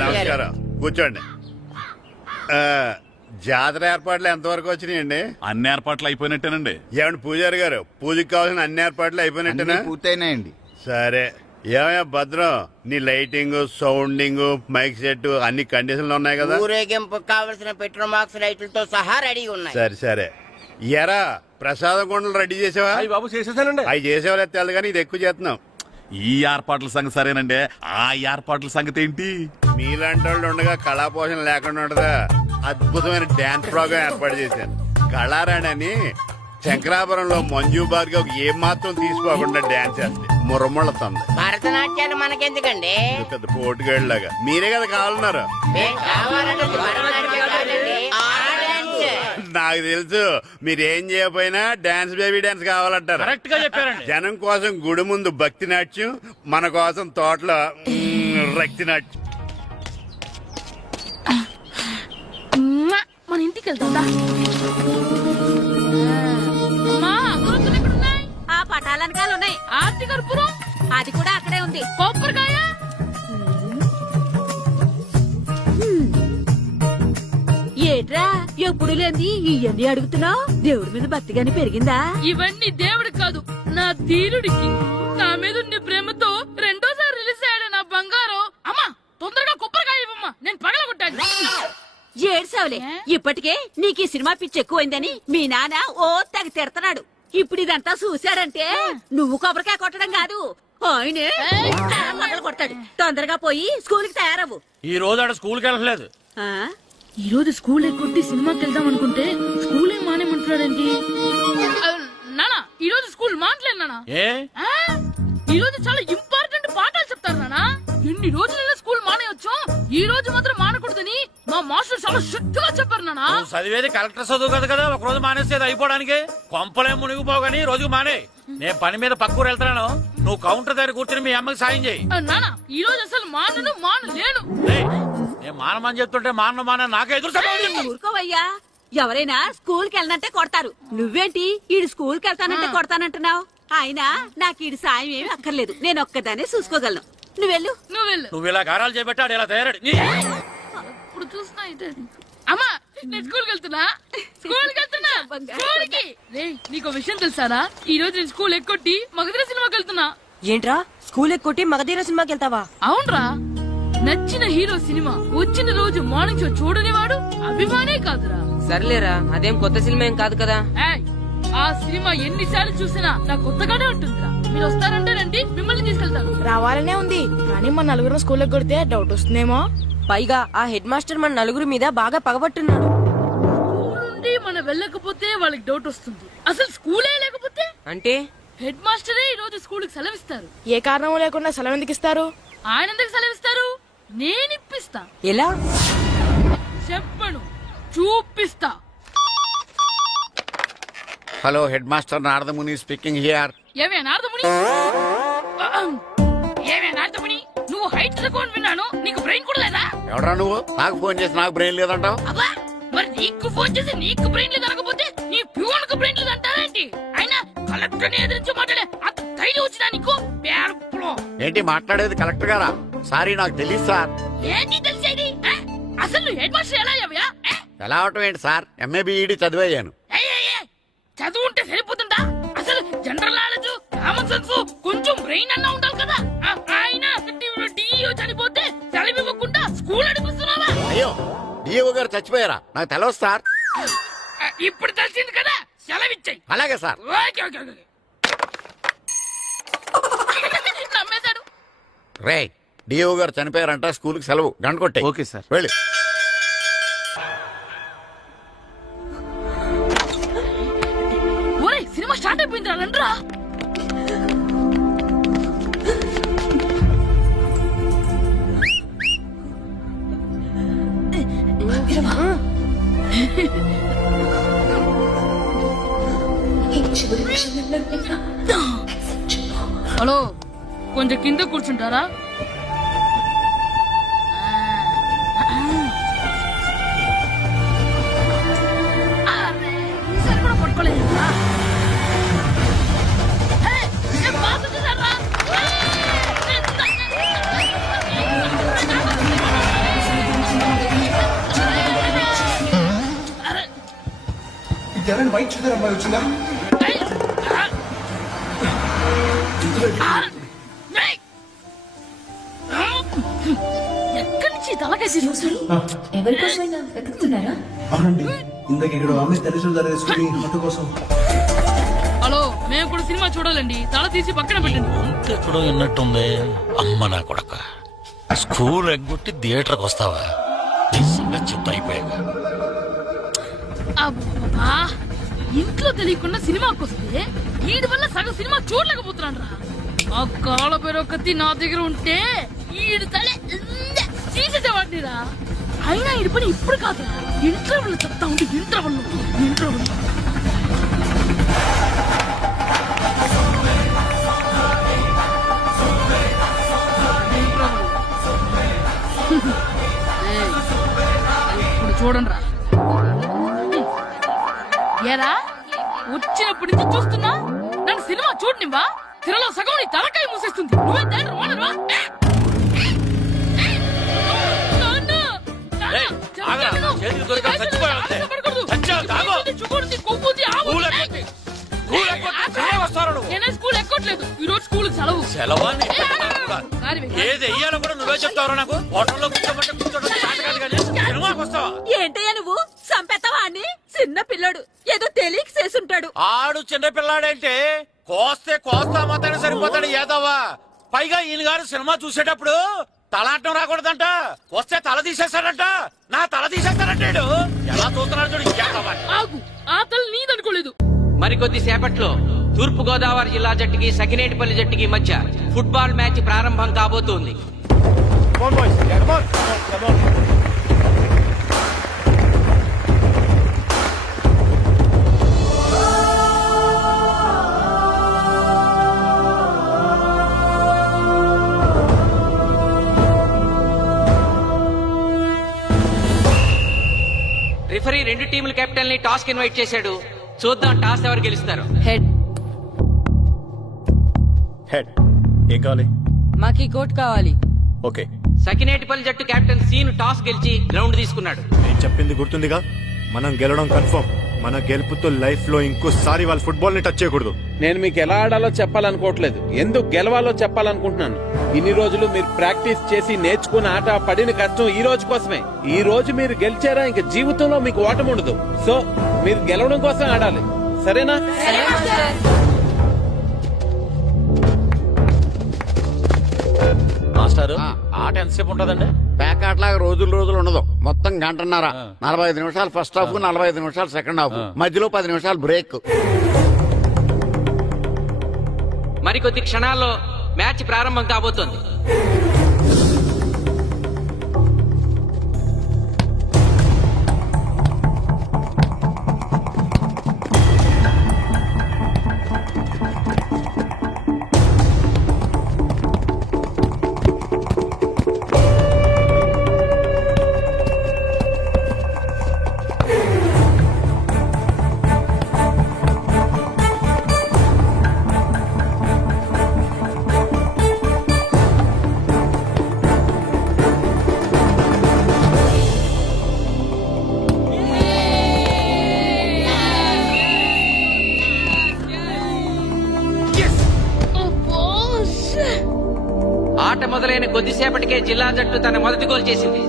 నమస్కారం, కూర్చోండి. జాతర ఏర్పాట్లు ఎంతవరకు వచ్చినాయండి? అన్ని ఏర్పాట్లు అయిపోయినట్టేనండి. ఏమండి పూజారి గారు, పూజకి కావాల్సిన అన్ని ఏర్పాట్లు అయిపోయినట్టేనా? పూర్తయినాయండి. సరే. ఏమయ్యా భద్రం, నీ లైటింగ్, సౌండింగ్, మైక్ సెట్ అన్ని కండిషన్లు ఉన్నాయి కదా? ఊరేగింపు కావలసిన పెట్రోల్ మార్క్స్ లైట్లతో సహా రెడీ ఉన్నాయి. సరే. ఎరా ప్రసాదం కొండలు రెడీ చేసావా? బాబు చేసేసానండి. అవి చేసేవాళ్ళు తెలదు కానీ ఇది ఎక్కువ చేస్తున్నాం. ఈ ఏర్పాట్ల సంగతి సరేనండి, ఆ ఏర్పాట్ల సంగతి ఏంటి? మీలాంటి వాళ్ళు ఉండగా కళాపోషణ లేకుండా ఉండదా? అద్భుతమైన డాన్స్ ప్రోగ్రామ్ ఏర్పాటు చేశాను. కళారాణి అని శంకరాపురంలో మంజు భార్గవ్ ఏం మాత్రం తీసుకోకుండా డాన్స్ చేస్తే మురముళ్ళతుంది. భరతనాట్యాలు మనకెందుకండి? పెద్ద పోటుగాళ్ళలాగా మీరే కదా కావాలన్నారు. నాకు తెలుసు మీరేం చేయకపోయినా డాన్స్ బేబీ డాన్స్ కావాలంటారు. కరెక్ట్ గా చెప్పారండి. జనం కోసం గుడి ముందు భక్తి నాట్యం, మన కోసం తోటలో రక్తి నాట్యం. మన ఇంటికి వెళ్తా. ఆ పటాలనకాలు ఉన్నాయి. ఆర్తి కర్పూరం అది కూడా అక్కడే ఉంది. కొబ్బరికాయ ఏట్రా ఎప్పుడు లేని ఇవన్నీ అడుగుతున్నావు? దేవుడి మీద భక్తి గాని పెరిగిందా? ఇవన్నీ దేవుడికి కాదు, నా ధీరుడికి. నా మీద ఉండే ప్రేమతో రెండోసారి రిలీజ్ అయ్యాడు నా బంగారం. అమ్మా తొందరగా కొబ్బరికాయ ఇవ్వమ్మా, నేను పగలగొట్టాను. ఏడ్సావులే, ఇప్పటికే నీకు ఈ సినిమా పిచ్చి ఎక్కువైందని మీ నాన్న ఓ తెగ తిడతాడు. ఇప్పుడు ఇదంతా చూశాడంటే నువ్వు కొబ్బరికాయ కొట్టడం కాదు, ఆయనే మొదలు కొడతాడు. తొందరగా పోయి స్కూల్ కి తయారవు. ఈ రోజు ఆడ స్కూల్కి వెళ్ళలేదు. ఈ రోజు స్కూల్ ఎక్కొట్టి సినిమాకి వెళ్దాం అనుకుంటే స్కూల్ ఏం మానేమంటున్నాడండి? నానా ఈ రోజు స్కూల్ మానట్లేదు నానా. ఈ రోజు చాలా ఇంపార్టెంట్ పాఠాలు చెప్తారు నానా. ఎన్ని రోజులైనా స్కూల్ మానేయొచ్చు, ఈ రోజు మాత్రం మానకూడదని మా మాస్టర్ చాలా స్ట్రిక్ట్ గా చెప్పారు నానా. చదివేది కలెక్టర్ చదువు కదా కదా, ఒక రోజు మానేసేది అయిపోవడానికి. కొంపలే మునిగిపోగాని రోజుకు మానే. నేను పని మీద పక్కూరు వెళ్తాను, నువ్వు కౌంటర్ దగ్గర కూర్చొని మీ అమ్మకి సాయం చేయి. నానా ఈ రోజు అసలు మానలేను. నేను మానమని చెప్తుంటే మాన నాకే ఎదురు. ఊరుకోవయ్యా, ఎవరైనా స్కూల్ కి వెళ్ళనంటే కొడతారు. నువ్వేంటి ఈడు స్కూల్ కి వెళ్తానంటే కొడతానంటున్నావు? అయినా నాకు ఈడు సాయం ఏమి అక్కర్లేదు, నేను ఒక్కదానే చూసుకోగలను. నువ్వెళ్ళు. నువ్వు ఇలా గారాలు చేపెట్టాడు ఇలా తయారడు. ఇప్పుడు చూస్తున్నా అయితే అమ్మా నేను స్కూల్కి వెళ్తున్నా. నీకు విషయం తెలుసారా? ఈ రోజు నేను స్కూల్ ఎక్కొట్టి మగధీర సినిమాకి వెళ్తున్నా. ఏంట్రా స్కూల్ ఎక్కొట్టి మగధీర సినిమాకి వెళ్తావా? అవునరా, నచ్చిన హీరో సినిమా వచ్చిన రోజు మార్నింగ్ షో చూడని వాడు అభిమానే కాదురా. సర్లేరా, అదేం కొత్త సినిమా ఏం కాదు కదా. ఆ సినిమా ఎన్నిసార్లు చూసినా నాకు కొత్తగానే ఉంటుందిరా. మీరు వస్తారంటే రండి, మిమ్మల్ని తీసుకెళ్తాను. రావాలనే ఉంది, కానీ మన నలుగురు స్కూల్కి కొడితే డౌట్ వస్తుందేమో. పైగా ఆ హెడ్ మాస్టర్ మన నలుగురి మీద బాగా పగబట్టున్నాడు. నుండి మనం వెళ్ళకపోతే వాళ్ళకి డౌట్ వస్తుంది. అసలు స్కూలే లేకపోతే అంటే హెడ్ మాస్టరే ఈ రోజు స్కూల్కి సెలవిస్తారు. ఏ కారణం లేకుండా సెలవు ఎందుకు ఇస్తారు? ఆయన ఎందుకు సెలవిస్తారు? నేను ఇప్పిస్తా. ఎలా చెప్పను, చూపిస్తా. Hello, head master Naradamuni speaking here. ఏమే నారదముని, ఏమే నారదముని, నువ్వు హైట్ తక్కువ విన్నాను, నీకు బ్రెయిన్ కూడా లేదా? ఎవరా నువ్వు? నాకు ఫోన్ చేసి నాకు బ్రెయిన్ లేదంటావు? మరి నీకు ఫోన్ చేసి నీకు బ్రెయిన్ లేదు అనకపోతే నీ ప్యూన్ కు బ్రెయిన్ లేదు అంటారేంటి? అయినా కలెక్టర్ ని ఎదిరించి మాట్లాడే అంత ధైర్యం వచ్చినా నీకు? ఏంటి మాట్లాడేది? కలెక్టర్ గారా? సారీ, నాకు తెలియదు సార్. ఏంటి తెలిసేది? అసలు నువ్వు హెడ్ మాస్టర్ ఎలా అయ్యావా? ఎలా అవటం ఏంటి సార్? ఎంఏబిఈడి చదివయ్యాను. చదువు ఉంటే సరిపోతుందా? అసలు జనరల్ నాలెడ్జ్, కామన్ సెన్స్, కొంచెం బ్రెయిన్ అన్నా ఉండాలి కదా. ఆయన డిఇఓ చనిపోతే సెలవివ్వకుండా స్కూల్ నడిపిస్తున్నావా? అయ్యో, డిఓ గారు చచ్చిపోయారా? నాకు తెలవదు సార్. ఇప్పుడు తెలిసింది కదా, సెలవిచ్చాయి. అలాగే సార్. నమ్మేశాడు. రే, డిఓ గారు చనిపోయారంట, స్కూల్ కి సెలవు. గంట కొట్టే. Okay sir. వెళ్ళి. ఒరేయ్, సినిమా స్టార్ట్ అయిపోయింది రండ్రా. హలో, కొంచెం కింద కూర్చుంటారా? ఈసారి కూడా పట్టుకోలేదు. వైట్ చూద్దరు అమ్మాయి వచ్చిందా? ఎక్కడి నుంచి తలకేసి చూసాడు? ఎవరికోసమైనా వెతుకుతున్నారా? అవునండి, ఇందాక ఇక్కడ అమ్మాయి తల్లిదండ్రులు తీసుకుని మత కోసం. హలో, మేము కూడా సినిమా చూడాలండి. తల తీసి పక్కన పెట్టండి. ఎక్కడో విన్నట్టుంది. అమ్మ నా కొడక, స్కూల్ ఎగ్గొట్టి థియేటర్కి వస్తావా? చెప్తా అయిపోయాక. అబ్బా, ఇంట్లో తెలియకుండా సినిమాకి వస్తే వీడి వల్ల సగం సినిమా చూడలేకపోతున్నాను రా. ఆ కాళ్ళ పేరు ఒకటి నా దగ్గర ఉంటే ఈడు తలే తీసేసేవాడిని రా. అయినా ఈడి పని ఇప్పుడు కాదు, ఇంటర్వెల్ చెప్తా ఉంటే ఇంటర్వెల్. ఇప్పుడు చూడండి రా. ఏరా, వచ్చినప్పటి నుంచి చూస్తున్నా, నన్ను సినిమా చూడనివ్వా? తిరలో సగం నీ తలకాయ మూసేస్తుంది. నువ్వే థియేటర్ ఓనర్వా? స్కూల్ ఎక్కట్లేదు, ఈ రోజు స్కూల్ సెలవు. సెలవా? ఏది వెయ్యాలో కూడా నువ్వే చెప్తావు నాకు. హోటల్లో కూర్చోబట్టే కూర్చోడం కాదు కానీ సినిమాకి వస్తావా? ఏంటయ్యా నువ్వు? సంపెత్తవా అని? చిన్న పిల్లడు ఏదో తెలియక చేసుంటాడు. ఆడు చిన్న పిల్లాడంటే కోస్తే కోస్తా మాత్రమే సరిపోతాడు ఏదవ్వా. పైగా ఈయన గారు సినిమా చూసేటప్పుడు తలాటం రాకూడదంట. వస్తే తల తీసేస్తాడంట. నా తల తీసేస్తాడంటాడు. ఎలా చూస్తున్నాడు చూడు. ఆగు, ఆ తల నీదనుకోలేదు. మరికొద్ది సేపట్లో తూర్పు గోదావరి జిల్లా జట్టుకి సకినేటిపల్లి జట్టుకి మధ్య ఫుట్బాల్ మ్యాచ్ ప్రారంభం కాబోతోంది. రిఫరీ రెండు టీముల కెప్టెన్ ని టాస్ కి ఇన్వైట్ చేశాడు. చూద్దాం టాస్ ఎవరు గెలుస్తారు. హెడ్ హెడ్ ఏం కావాలి? మాకి కోట్ కావాలి. ఓకే. సకినేటిపల్లి జట్టు కెప్టెన్ సీను టాస్ గెలిచి గ్రౌండ్ తీసుకున్నాడు. నేను చెప్పింది గుర్తుందిగా, మనం గెలవడం కన్ఫర్మ్. మన గెలుపుతో లైఫ్ లో ఇంకోసారి వాళ్ళ ఫుట్బాల్ ని టచ్ చేయకూడదు. నేను మీకు ఎలా ఆడాలో చెప్పాలనుకోవట్లేదు, ఎందుకు గెలవాలో చెప్పాలనుకుంటున్నాను. ఇన్ని రోజులు మీరు ప్రాక్టీస్ చేసి నేర్చుకున్న ఆట పడిన కష్టం ఈ రోజు కోసమే. ఈ రోజు మీరు గెలిచారా ఇంక జీవితంలో మీకు ఓటమి ఉండదు. సో మీరు గెలవడం కోసం ఆడాలి, సరేనా? మాస్టర్ ఆట ఎంతసేపు ఉంటదండి? ప్యాకాట్లాగా రోజులు ఉండదు, మొత్తం గంటన్నర. 45 నిమిషాలు ఫస్ట్ హాఫ్, 45 నిమిషాలు సెకండ్ హాఫ్, మధ్యలో 10 నిమిషాలు బ్రేక్. మరికొద్ది క్షణాల్లో మ్యాచ్ ప్రారంభం కాబోతోంది. ఆట మొదలైన కొద్దిసేపటికే జిల్లా జట్టు తన మొదటి గోల్ చేసింది.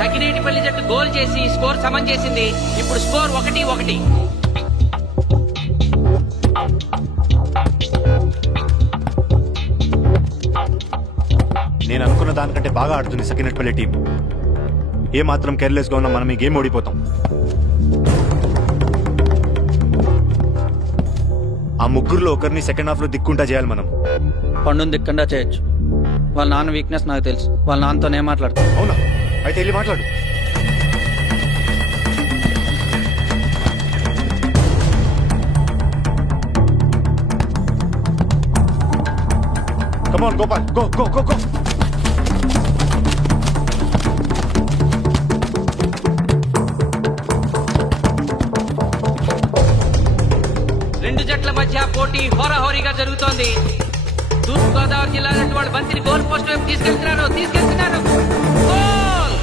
సకినేటిపల్లి జట్టు గోల్ చేసి స్కోర్ సమం చేసింది. ఇప్పుడు స్కోర్ 1-1. నేను అనుకున్న దానికంటే బాగా ఆడుతుంది సకినేటిపల్లి టీం. ఏ మాత్రం కేర్లెస్ గా ఉన్నా మనం ఈ గేమ్ ఓడిపోతాం. ఆ ముగ్గురులో ఒకరిని సెకండ్ హాఫ్ లో దిక్కుంటా చేయాలి మనం. పండుని దిక్కుండా చేయొచ్చు. వాళ్ళ నాన్న వీక్నెస్ నాకు తెలుసు. వాళ్ళ నాన్నతో నేను మాట్లాడతాను. అవునా? అయితే వెళ్ళి మాట్లాడు. Come on, Gopal. Go, go, go, go. రెండు జట్ల మధ్య పోటీ హోరాహోరీగా జరుగుతోంది. తూర్పు గోదావరి జిల్లా జట్టు వాళ్ళు బంతిని గోల్ పోస్ట్ వైపు తీసుకెళ్తున్నారు. గోల్!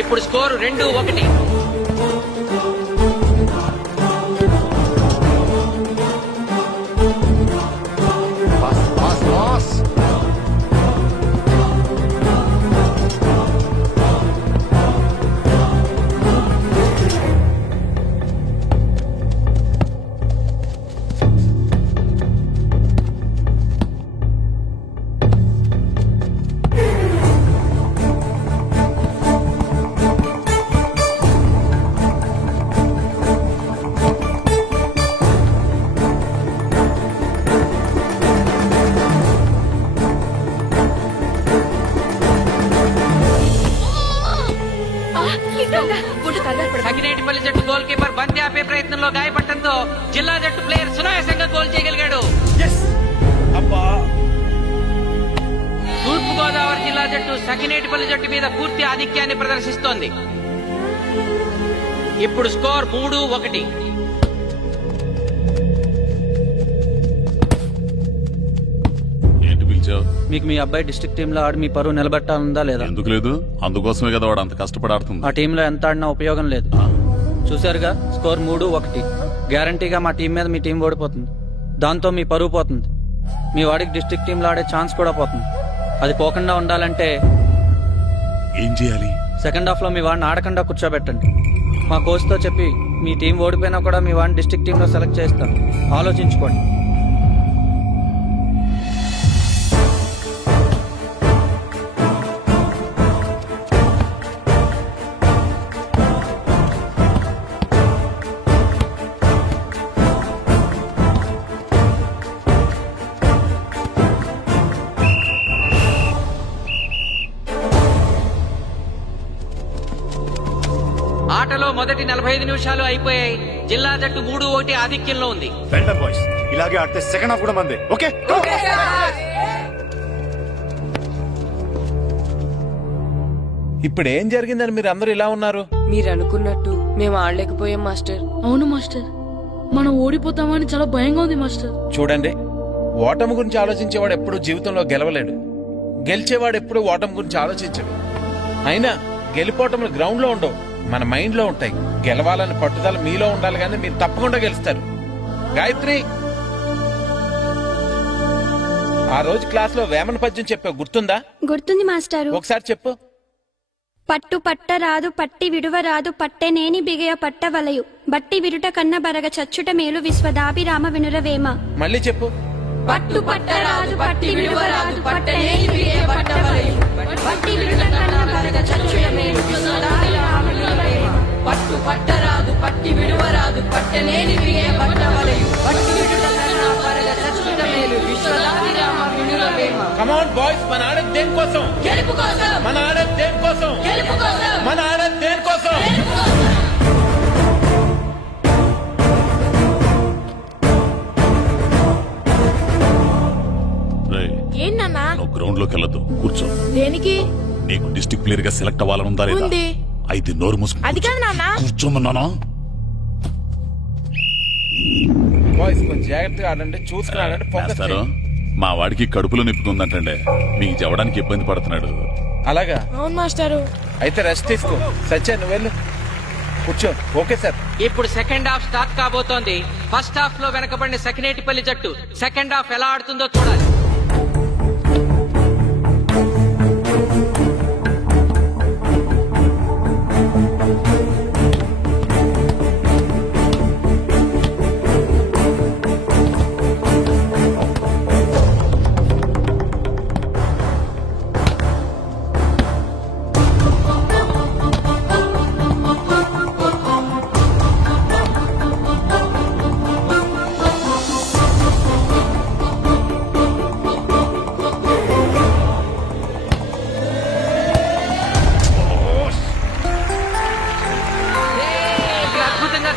ఇప్పుడు స్కోరు 2-1. సకినేటిపల్లి జట్టు గోల్ కీపర్ బంతి ఆపే ప్రయత్నంలో గాయపడటంతో జిల్లా జట్టు ప్లేయర్ సునాయాసంగా గోల్ చేయగలిగాడు. తూర్పు గోదావరి జిల్లా జట్టు సకినేటిపల్లి జట్టు మీద పూర్తి ఆధిక్యాన్ని ప్రదర్శిస్తోంది. ఇప్పుడు స్కోర్ 3-1. మీకు మీ అబ్బాయి డిస్ట్రిక్ట్ టీమ్ లో ఆడి మీ పరువు నిలబెట్టాలందా లేదా? ఎందుకు లేదు? అందుకోసమే కదా వాడు అంత కష్టపడి ఆడుతుంది. ఆ టీంలో ఎంత ఆడినా ఉపయోగం లేదు. చూసారుగా, స్కోర్ 3-1. గ్యారంటీగా మా టీం మీద మీ టీం ఓడిపోతుంది. దాంతో మీ పరువు పోతుంది. మీ వాడికి డిస్ట్రిక్ట్ టీంలో ఆడే ఛాన్స్ కూడా పోతుంది. అది పోకుండా ఉండాలంటే ఏం చేయాలి? సెకండ్ హాఫ్ లో మీ వాడిని ఆడకుండా కూర్చోబెట్టండి. మా కోచ్ తో చెప్పి మీ టీం ఓడిపోయినా కూడా మీ వాడిని డిస్ట్రిక్ట్ టీంలో సెలెక్ట్ చేస్తాం. ఆలోచించుకోండి. మొదటి 45 నిమిషాలు అయిపోయాయి. జిల్లా జట్టు 3-1 ఆధిక్యంలో ఉంది. వెల్డన్ బాయ్స్, ఇలాగే ఆడితే సెకండ్ హాఫ్ కూడా మందే. ఓకే ఇప్పుడు ఏం జరిగిందని మీరు అందరూ ఇలా ఉన్నారు? మీరు అనుకున్నట్టు మేము ఆడలేకపోయాం మాస్టర్. అవును మాస్టర్, మనం ఓడిపోతామని చాలా భయంగా ఉంది మాస్టర్. చూడండి, ఓటమి గురించి ఆలోచించేవాడు ఎప్పుడు జీవితంలో గెలవలేడు, గెలిచేవాడు ఎప్పుడు ఓటమి గురించి ఆలోచించడు. అయినా గెలిపోవటంలో గ్రౌండ్ లో ఉండవు, మన మైండ్ లో ఉంటాయి. గెలవాలని పట్టుదల మీలో ఉండాలి, కానీ మీరు తప్పకుండా గెలుస్తారు. గాయత్రి, ఆ రోజు క్లాస్ లో వేమన పద్యం చెప్పావు, గుర్తుందా? గుర్తుంది మాస్టారు. ఒకసారి చెప్పు. పట్టు పట్టరాదు పట్టి విడువరాదు పట్టెనేని బిగయ పట్టవలయు బట్టి విరుట కన్న బరగ చచ్చుట మేలు విశ్వదాభిరామ వినురవేమ. మళ్ళీ చెప్పు. పట్టు పట్టరాదు పట్టి విడువరాదు పట్టెనేని బిగయ పట్టవలయు బట్టి విరుట కన్న బరగ చచ్చుట మేలు విశ్వదాభిరామ వినురవేమ. పట్టు పట్టరాదు పట్టి విడువరాదు పట్టెనేని బిగయ పట్టవలయు బట్టి విరుట కన్న బరగ చచ్చుట మేలు విశ్వదాభిరామ వినురవేమ. కమ్ ఆన్ బాయ్స్, మన ఆడేది దేనికోసం? గెలుపు కోసం. మన ఆడేది దేనికోసం? గెలుపు కోసం. మన ఆడేది దేనికోసం? ఏంటన్నా? నువ్వు గ్రౌండ్ లోకి వెళ్ళదు, కూర్చో. దేనికి? నీకు డిస్ట్రిక్ట్ ప్లేయర్ గా సెలెక్ట్ అవ్వాలనుందా లేదా? ఉంది. అయితే నోరు మూసుకుని అది కాదు నాన్న. కూర్చోమన్నానా? బాయ్స్ కొంచెం జాగ్రత్తగా ఆడండి, చూసుకుని ఆడండి, ఫోకస్ మాస్టారు, మా వాడికి కడుపులో నొప్పి ఉందంటండి, మీకు చెప్పడానికి ఇబ్బంది పడుతున్నాడు. అలాగా? అవును మాస్టారు. అయితే రెస్ట్ తీసుకో. సత్య నువ్వు వెళ్ళు, కూర్చో. Okay sir. ఇప్పుడు సెకండ్ హాఫ్ స్టార్ట్ కాబోతోంది. ఫస్ట్ హాఫ్ లో వెనకబడిన సకినేటిపల్లి జట్టు సెకండ్ హాఫ్ ఎలా ఆడుతుందో చూడాలి.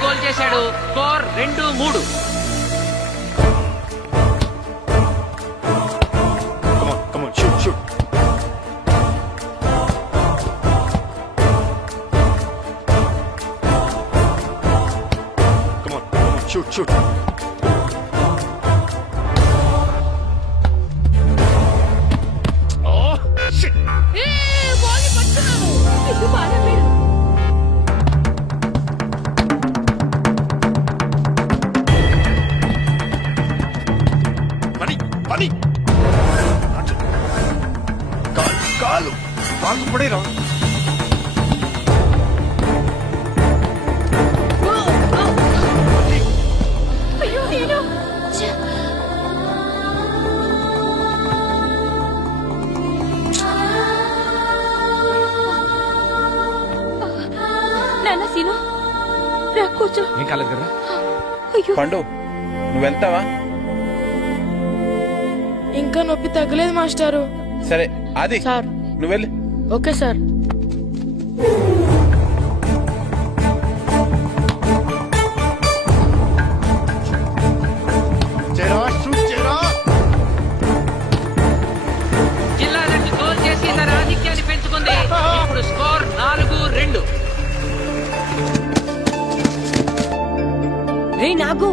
గోల్ చేశాడు. Score 2-3. Come on, shoot, shoot. Come on, shoot, shoot. Oh, shit. బాల్ని పట్టుకున్నాను. ఎందుకు ఆడలేదు? పని కాలు కాలు పడేరా. అయ్యో నేను నాన్న సీను రా కూర్చో. ఏం కాలేదు కదా? అయ్యో పండు, నువ్వు వెళ్తావా? ఇంకా నొప్పి తగ్గలేదు మాస్టారు. సరే అది సార్ నువ్వు వెళ్ళి. Okay sir. జిల్లా జట్టు గోల్ చేసి తన ఆధిక్యాన్ని పెంచుకుంది. ఇప్పుడు స్కోర్ 4-2. రే నాగు,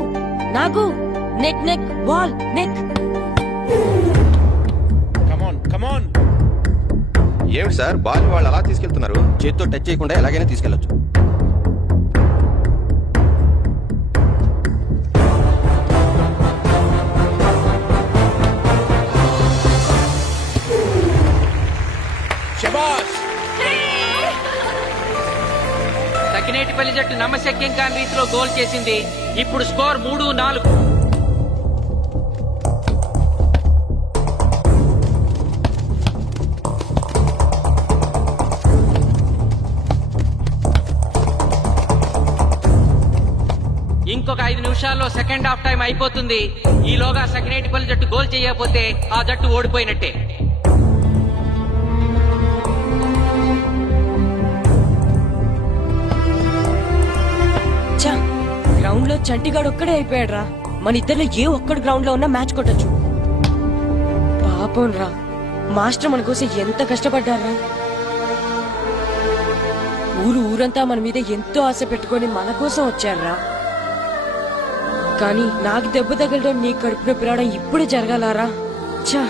నాగు, నెక్ నెక్ బాల్ నెక్. కమాన్ కమాన్. ఏమిటి సార్, బాల్ వాళ్ళు అలా తీసుకెళ్తున్నారు? చేతితో టచ్ చేయకుండా ఎలాగైనా తీసుకెళ్లొచ్చు. సకినేటిపల్లి జట్టు నమ్మశక్యం కాని రీతిలో గోల్ చేసింది. ఇప్పుడు స్కోర్ 3-4. ఇంకొక 5 నిమిషాల్లో సెకండ్ హాఫ్ టైం అయిపోతుంది. ఈలోగా సకినేటిపల్లి జట్టు గోల్ చేయకపోతే ఆ జట్టు ఓడిపోయినట్టే. గ్రౌండ్ లో చంటిగాడు ఒక్కడే అయిపోయాడు రా. మన ఇద్దరిలో ఏ ఒక్కడు గ్రౌండ్ లో ఉన్నా మ్యాచ్ కొట్టచ్చు. పాపం రా, మాస్టర్ మన కోసం ఎంత కష్టపడ్డారా. ఊరంతా మన మీద ఎంతో ఆశ పెట్టుకొని మన కోసం వచ్చారా. కానీ నాకు దెబ్బ తగలడం, నీ కడుపు నొప్పి రావడం ఇప్పుడే జరగాలారా. చా,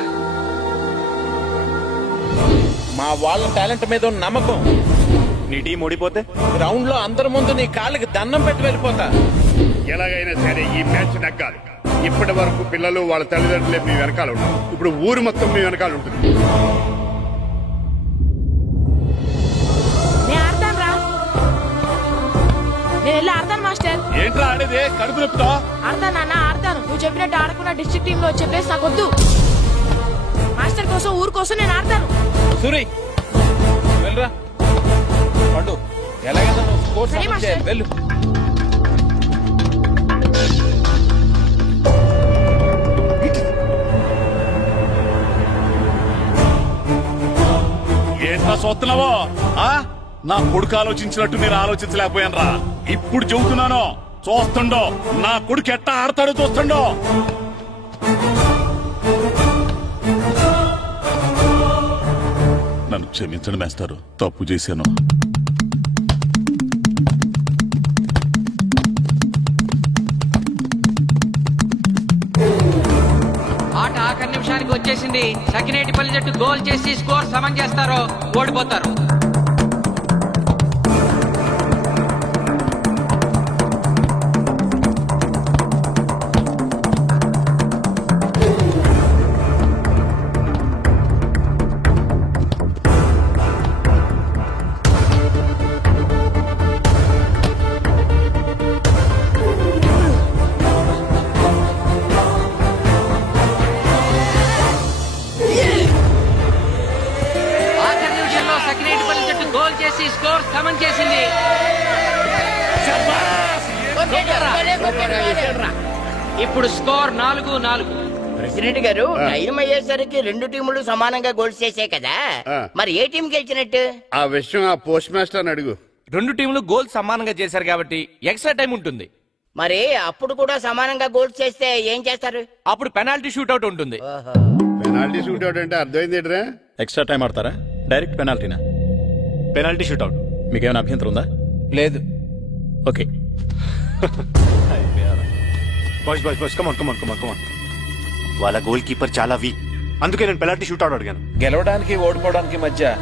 మా వాళ్ళ టాలెంట్ మీద ఉన్న నమ్మకం. నీ టీం ఓడిపోతే గ్రౌండ్ లో అందరి ముందు నీ కాళ్ళకి దండం పెట్టి వెళ్ళిపోతా. ఎలాగైనా సరే ఈ మ్యాచ్ నెగ్గాలి. ఇప్పటి వరకు పిల్లలు వాళ్ళ తల్లిదండ్రులే మీ వెనకాల ఉంటారు. ఇప్పుడు ఊరు మొత్తం మీ వెనకాల ఉంటుంది. నేను వెళ్ళి ఆడతాను మాస్టర్. ఏంట్రా ఆడేది? కడుపు నొప్పితో ఆడతాను నాన్న, ఆడతాను. నువ్వు చెప్పినట్టు ఆడకుండా డిస్ట్రిక్ట్ టీమ్ లో వచ్చే ప్లేస్ నాకు వద్దు. మాస్టర్ కోసం, ఊరు కోసం నేను ఆడతాను. సూరి వెళ్ళరా. పండు ఎలాగైనా నువ్వు స్కోర్ సరే సమన్ చేయాలి. వెళ్ళు. ఏంట్రా చూస్తున్నావో? నా కొడుకు ఆలోచించినట్టు నేను ఆలోచించలేకపోయాను రా. ఇప్పుడు చెబుతున్నాను, చూస్తుండో నా కొడుకు ఎట్టా ఆడతాడో చూస్తుండో. నన్ను క్షమించండి మేస్టారు, తప్పు చేశాను. ఆట ఆఖరి నిమిషానికి వచ్చేసింది. సకినేటిపల్లి జట్టు గోల్ చేసి స్కోర్ సమన్ చేస్తారో ఓడిపోతారు. స్కోర్ సమన్ చేసింది. ఇప్పుడు స్కోర్ 4-4. ప్రెసిడెంట్ గారు, టైం అయ్యేసరికి రెండు టీములు సమానంగా గోల్స్ చేసాయి కదా, మరి ఏ టీం గెలిచినట్టు? ఆ విషయం ఆ పోస్ట్ మాస్టర్ అడుగు. రెండు టీంలు గోల్ సమానంగా చేశారు కాబట్టి ఎక్స్ట్రా టైం ఉంటుంది. మరి అప్పుడు కూడా సమానంగా గోల్స్ చేస్తే ఏం చేస్తారు? అప్పుడు పెనాల్టీ షూట్అవుట్ ఉంటుంది. పెనాల్టీ షూట్అవుట్ అంటే అర్థమైంది ఏంట్రా? ఎక్స్ట్రా టైం ఆడతారా, డైరెక్ట్ పెనాల్టీనా? Penalty shootout. మీకేమైనా అభ్యంతరం ఉందా? లేదు. ఓకే. వాళ్ళ గోల్ కీపర్ చాలా వీక్, అందుకే నేను పెనాల్టీ షూట్అవుట్ అడిగాను. గెలవడానికి ఓడిపోవడానికి మధ్య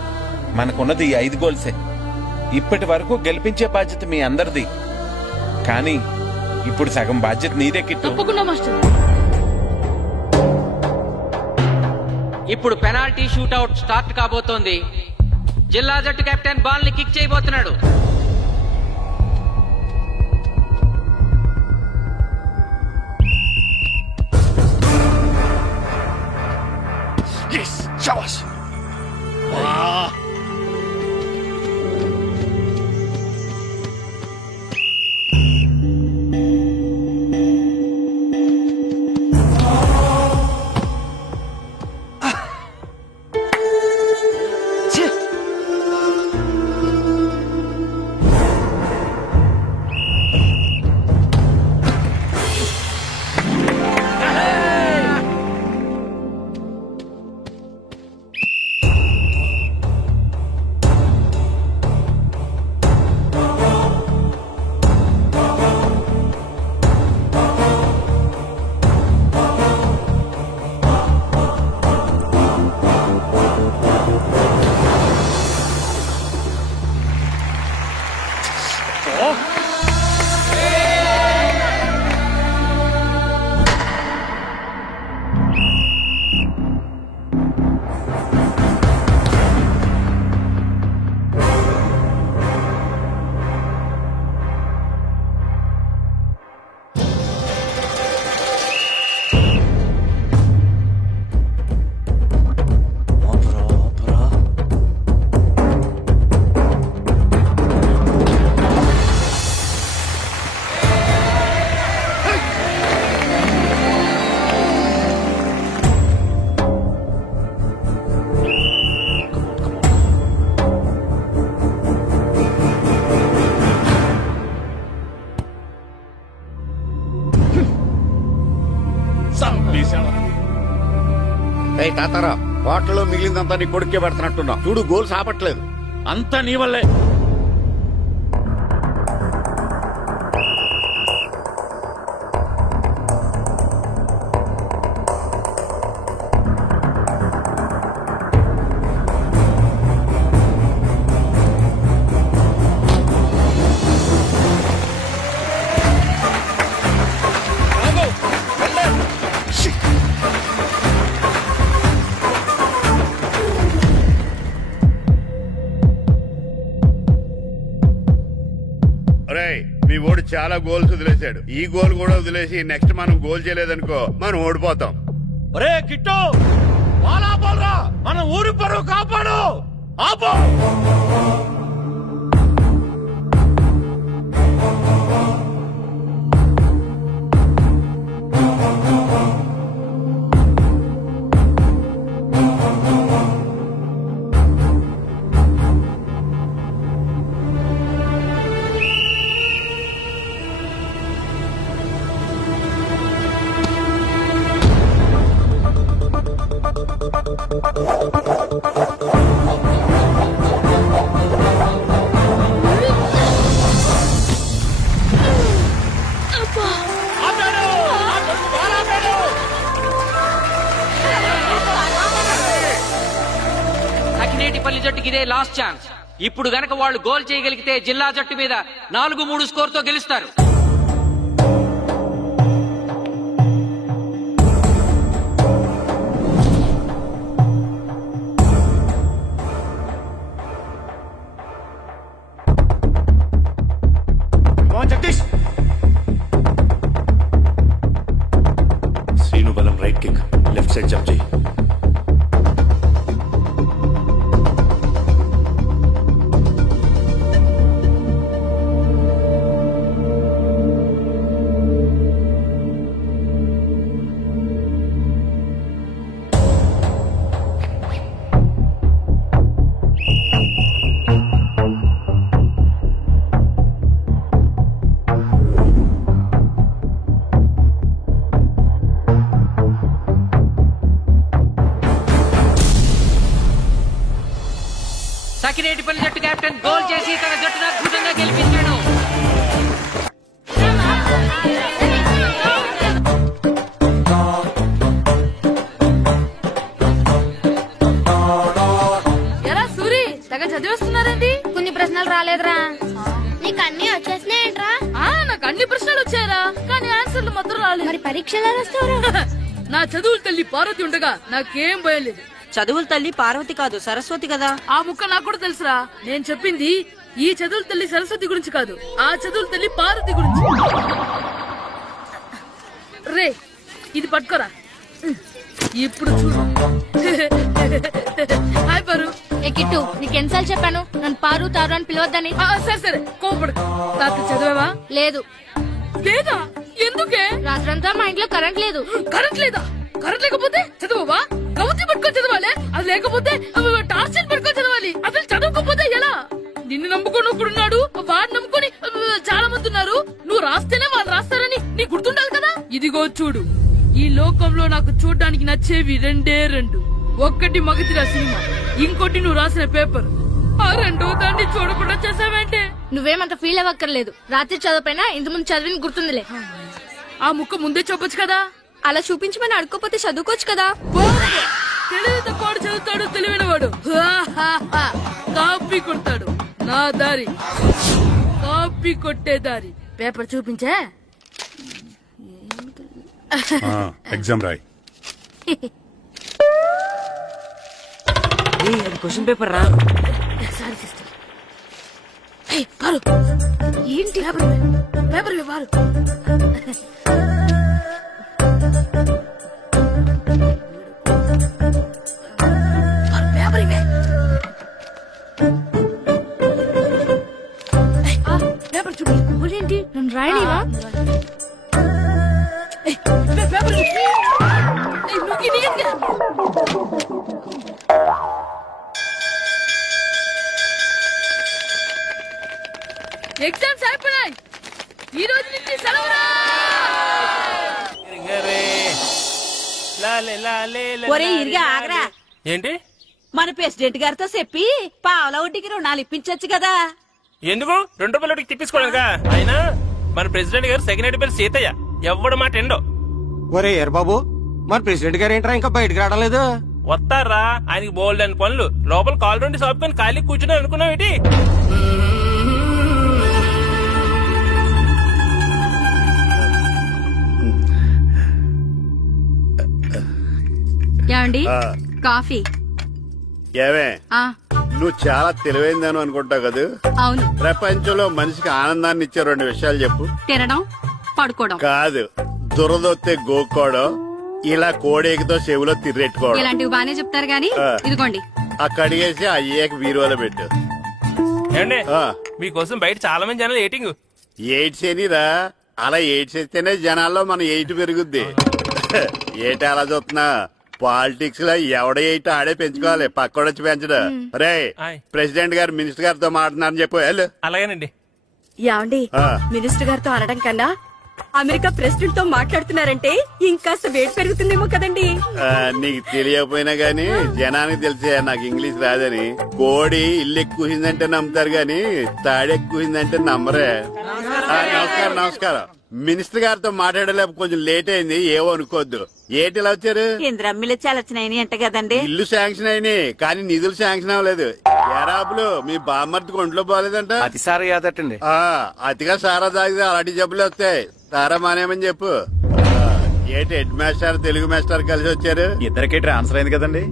మనకున్నది 5 గోల్సే. ఇప్పటి వరకు గెలిపించే బాధ్యత మీ అందరిది, కానీ ఇప్పుడు సగం బాధ్యత నీదే కిట్టు. ఇప్పుడు పెనాల్టీ షూట్అవుట్ స్టార్ట్ కాబోతోంది. జిల్లా జట్టు కెప్టెన్ బాల్ ని కిక్ చేయబోతున్నాడు. తాతారా హోటల్లో మిగిలిందంతా నీ కొడుకే పెడుతున్నట్టున్నా చూడు గోల్స్ ఆపట్లేదు. అంతా నీ వల్లే. మీ ఓడి చాలా గోల్స్ వదిలేశాడు. ఈ గోల్ కూడా వదిలేసి నెక్స్ట్ మనం గోల్ చేయలేదనుకో మనం ఓడిపోతాం. ఒరే కిట్టు బాలా బాలరా, మన ఊరి పరువు కాపాడు. ఆపో. సకినేటిపల్లి జట్టుకి ఇదే లాస్ట్ ఛాన్స్. ఇప్పుడు గనక వాళ్ళు గోల్ చేయగలిగితే జిల్లా జట్టు మీద 4-3 స్కోర్ తో గెలుస్తారు. శ్రీను బలం right kick, left side jump చేయి. సకినేటిపల్లి జట్టు కెప్టెన్ గోల్ చేసి తన జట్టును అద్భుతంగా గెలిపించాడు. ఎరా సూరి తెగ చదివేస్తున్నారండి. కొన్ని ప్రశ్నలు రాలేదురా. నీకు అన్ని వచ్చేసినాయంట్రా? నాకు అన్ని ప్రశ్నలు వచ్చాయరా, కానీ ఆన్సర్లు మాత్రం రాలేదు. మరి పరీక్షలు వస్తారా? నా చదువుల తల్లి పార్వతి ఉండగా నాకేం భయం లేదు. చదువుల తల్లి పార్వతి కాదు సరస్వతి కదా. ఆ ముక్క నాకు కూడా తెలుసురా. నేను చెప్పింది ఈ చదువుల తల్లి సరస్వతి గురించి కాదు, ఆ చదువుల తల్లి పార్వతి గురించి. రే ఇది పట్టుకోరా. ఇప్పుడు చూడు. హాయ్ పారు. ఏ కిట్టు, నీకెన్నిసార్లు చెప్పాను నన్ను పారు తారు అని పిలవద్దని? సరే సరే కోపడు. తాత చదివావా? లేదు. లేదా? ఎందుకే? రాత్రంతా మా ఇంట్లో కరెంట్ లేదు. కరెంట్ లేదా? కరెంట్ లేకపోతే చదవవా? కవతి పట్టుకొని చదవాలి. అది లేకపోతే టార్చర్ పట్టుకొని చదవాలి. అసలు చదవకపోతే ఎలా? నిన్ను నమ్ముకొని ఒకడున్నాడు, వాడు నమ్ముకొని చాలా మంది ఉన్నారు. నువ్వు రాస్తేనే వాళ్ళు రాస్తారని నీకు గుర్తుండాలి కదా. ఇదిగో చూడు, ఈ లోకంలో నాకు చూడడానికి నచ్చేవి రెండే రెండు. ఒక్కటి మగతిరా సినిమా, ఇంకోటి నువ్వు రాసిన పేపర్. ఆ రెండో దాన్ని చూడకుండా చేసావేంటే? నువ్వేమంత ఫీల్ అవ్వక్కర్లేదు. రాత్రి చదవపోయినా ఇంతకుముందు చదివిన గుర్తుందిలే. ఆ ముక్క ముందే చెప్పొచ్చు కదా. అలా చూపించమని అడుక్కోపోతే చదువుకోవచ్చు కదా. తెలివి తక్కువ చదువుతాడు, తెలివైన వాడు కాపీ కొడతాడు. నా దారి కాపీ కొట్టే దారి. పేపర్ చూపించే. ఎగ్జామ్ రాయి. అది క్వశ్చన్ పేపర్ రా. Sorry sister. పారు ఏంటి పేపర్ పారు. పేపర్ ఇవే. పేపర్ చూడు. ఏంటి నన్ను రాయలేవా? పేపర్ ఎగ్జామ్స్ అయిపోయినాయి. ఈ రోజు నుంచి సెలవురా. ఒరే ఇరిగా ఆగరా. ఏంటి? మన ప్రెసిడెంట్ గారితో చెప్పి పావలా వడ్డీకి రుణాలు ఇప్పించొచ్చు కదా. ఎందుకు? 2 రూపాయలు వడ్డీకి తిప్పించుకోలేదుగా. అయినా మన ప్రెసిడెంట్ గారు సెకండ్ పేరు సీతయ్య, ఎవ్వడు మాట ఎండో. ఒరే ఎర్ బాబు, మన ప్రెసిడెంట్ గారు ఏంట్రా ఇంకా బయటకు రావడం లేదు? వస్తారా, ఆయనకి బోల్డ్ అని పనులు. లోపల కాల్ నుండి సాపుకొని ఖాళీ కూర్చుని అనుకున్నావు ఏంటి? ఏమండి కాఫీ? ఏమే నువ్వు చాలా తెలివైందని అనుకుంటావు కదా. అవును. ప్రపంచంలో మనిషికి ఆనందాన్ని ఇచ్చే 2 విషయాలు చెప్పు. తినడం, పడుకోవడం. కాదు, దురదొత్తే గోక్కోవడం, ఇలా కోడేకితో చెవులో తిర్రెట్టుకోవడం. ఇలాంటివి బానే చెప్తారు గాని ఇదిగోండి. కడిగేసి అయ్యేక వీరువలో పెట్టు. ఏమండి మీకోసం బయట చాలా మంది జనాలు ఎయిటింగ్. ఎయిడ్స్ ఏనిరా, అలా ఎయిడ్స్ ఇస్తేనే జనాల్లో మన ఎయిట్ పెరుగుద్ది. ఏటి అలా చూస్తున్నా? పాలిటిక్స్ లో ఎవడ ఎయిట్ ఆడే పెంచుకోవాలి, పక్కోడొచ్చి పెంచడం. రే ప్రెసిడెంట్ గారు మినిస్టర్ గారితో మాట్లాడుతున్నారని చెప్పు. వెళ్ళు. అలాగేనండి. యాండి మినిస్టర్ గారితో అనడం కన్నా అమెరికా ప్రెసిడెంట్ తో మాట్లాడుతున్నారంటే ఇంకాస్త వేడి పెరుగుతుందేమో కదండి. నీకు తెలియకపోయినా గానీ జనానికి తెలిసే నాకు ఇంగ్లీష్ రాదని. కోడి ఇల్లు ఎక్కువసిందంటే నమ్ముతారు గాని తాడెక్కువసిందంటే నమ్మరే. నమస్కారం నమస్కారం. మినిస్టర్ గారితో మాట్లాడలేక కొంచెం లేట్ అయింది, ఏవో అనుకోవద్దు. ఏటి ఇలా వచ్చారు? ఇంద్రమ్మిలు చాలచ్చినాయని అంట కదండి. ఇల్లు శాంక్షన్ అయినాయి కానీ నిధులు శాంక్షన్ అవ్వలేదు. ఎరాబులు మీ బామ్మర్తికి ఒంట్లో పోలేదంట. అతి సారా యాదటండి. అతిగా సారా తాగితే అలాంటి జబ్బులు వస్తాయి. సారా మానేమని చెప్పు. ఏటి హెడ్ మాస్టర్ తెలుగు మాస్టర్ కలిసి వచ్చారు? ఇద్దరికి ట్రాన్స్ఫర్ అయింది కదండి,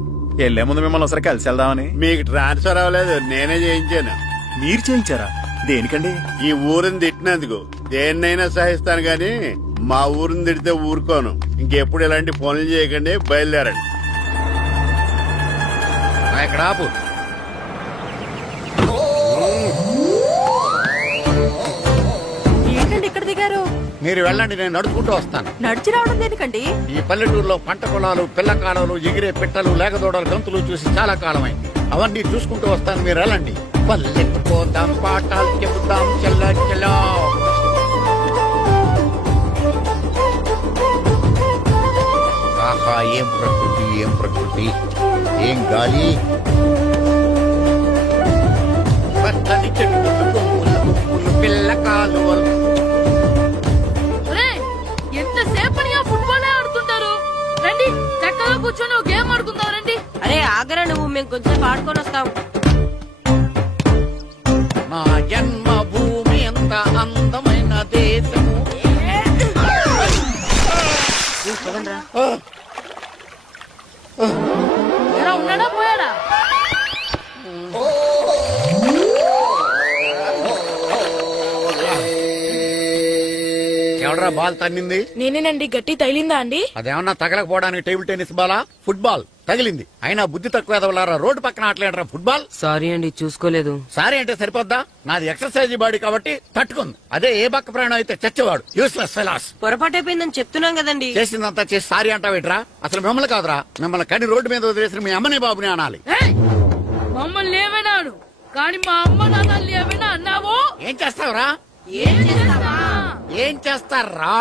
వెళ్లే ముందు మిమ్మల్ని ఒకసారి కలిసి వెళ్దామని. మీకు ట్రాన్స్ఫర్ అవ్వలేదు, నేనే చేయించాను. మీరు చేయించారా? దేనికండి? ఈ ఊరిని తిట్టినందుకు. దేన్నైనా సహిస్తాను గాని మా ఊరిని తిడితే ఊరుకోను. ఇంకెప్పుడు ఇలాంటి పనులు చేయకండి, బయలుదేరండి. ఇక్కడ ఆపు. ఏంటండి ఇక్కడ దిగారు? మీరు వెళ్ళండి, నేను నడుచుకుంటూ వస్తాను. నడిచి రావడం దేనికండి? ఈ పల్లెటూరులో పంట పొలాలు, పిల్ల కాలాలు, ఎగిరే పిట్టలు, లేకదోడలు, గంతులు చూసి చాలా కాలమైంది. అవన్నీ చూసుకుంటూ వస్తాను, మీరు వెళ్ళండి. పల్లెకు పోదాం, పాఠాలు చెబుతాం, చెల్ల చెల్లో. ఆహా, ఏం ప్రకృతి, ఏం ప్రకృతి, ఏం గాలి. పచ్చని చెట్లు, కొమ్ములు, పిల్ల కాలువలు. ఎంతసేపని ఫుట్బాల్ ఆడుతుంటారు? రండి చక్కగా కూర్చొని ఒక గేమ్ ఆడుకుందాం. రండి. అరే ఆగరా నువ్వు, మేము కొంచెం ఆడుకొని వస్తాం. నా జన్మ భూమి ఎంత అందమైన దేశము. ఉన్నాడా పోయాడా? ఎవడరా బాల్ తన్నింది? నేనేనండి. గట్టి తగిలిందా అండి? అదేమన్నా తగలకపోవడానికి టేబుల్ టెన్నిస్ బాలా, ఫుట్బాల్ తగిలింది. అయినా బుద్ధి తక్కువ ఎదవలారా, రోడ్డు పక్కన ఆటలేడరా ఫుట్బాల్. సారీ అండి, చూసుకోలేదు. సారీ అంటే సరిపోద్దా? నాది ఎక్సర్సైజ్ బాడీ కాబట్టి తట్టుకుంది. అదే ఏ బక్క ప్రాణం అయితే చచ్చేవాడు. Useless fellas. పొరపాటు అయిపోయిందని చెప్తున్నాం కదండి. చేసిందంతా చేసి సారీ అంటావేట్రా? అసలు మిమ్మల్ని కాదురా, మిమ్మల్ని కని రోడ్డు మీద వదిలేసిన మీ అమ్మని బాబుని అనాలి. మమ్మల్ని ఏమైనాడు కానీ మా అమ్మ నాన్నల్ని ఏమైనా అన్నావో? ఏం చేస్తావురా? ఏం చేస్తారా?